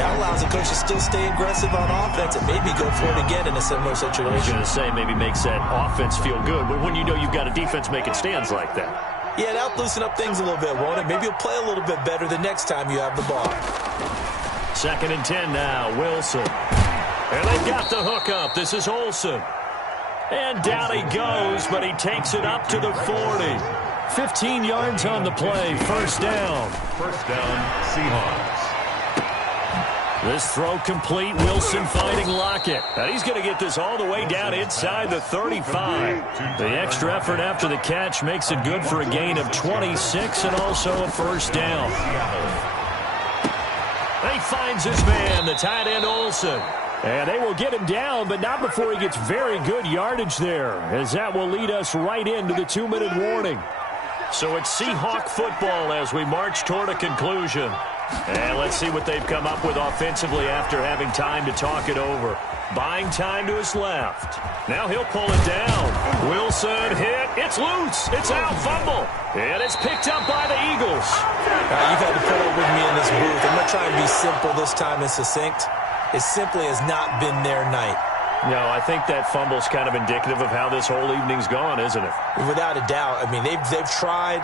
that allows the coach to still stay aggressive on offense and maybe go for it again in a similar situation. I was going to say, maybe makes that offense feel good, but when you know you've got a defense making stands like that. Yeah, that'll loosen up things a little bit, won't it? Maybe you'll play a little bit better the next time you have the ball. 2nd and 10 now, Wilson. And they've got the hook up. This is Olsen. And down he goes, but he takes it up to the 40. 15 yards on the play. First down. First down, Seahawks. This throw complete. Wilson finding Lockett. And he's going to get this all the way down inside the 35. The extra effort after the catch makes it good for a gain of 26 and also a first down. He finds his man, the tight end Olsen. And they will get him down, but not before he gets very good yardage there, as that will lead us right into the 2-minute warning. So it's Seahawk football as we march toward a conclusion. And let's see what they've come up with offensively after having time to talk it over. Buying time to his left. Now he'll pull it down. Wilson hit. It's loose. It's out. Fumble. And it's picked up by the Eagles. You've had to put up with me in this booth. I'm going to try and be simple this time and succinct. It simply has not been their night. No, I think that fumble's kind of indicative of how this whole evening's gone, isn't it? Without a doubt. I mean, they've tried,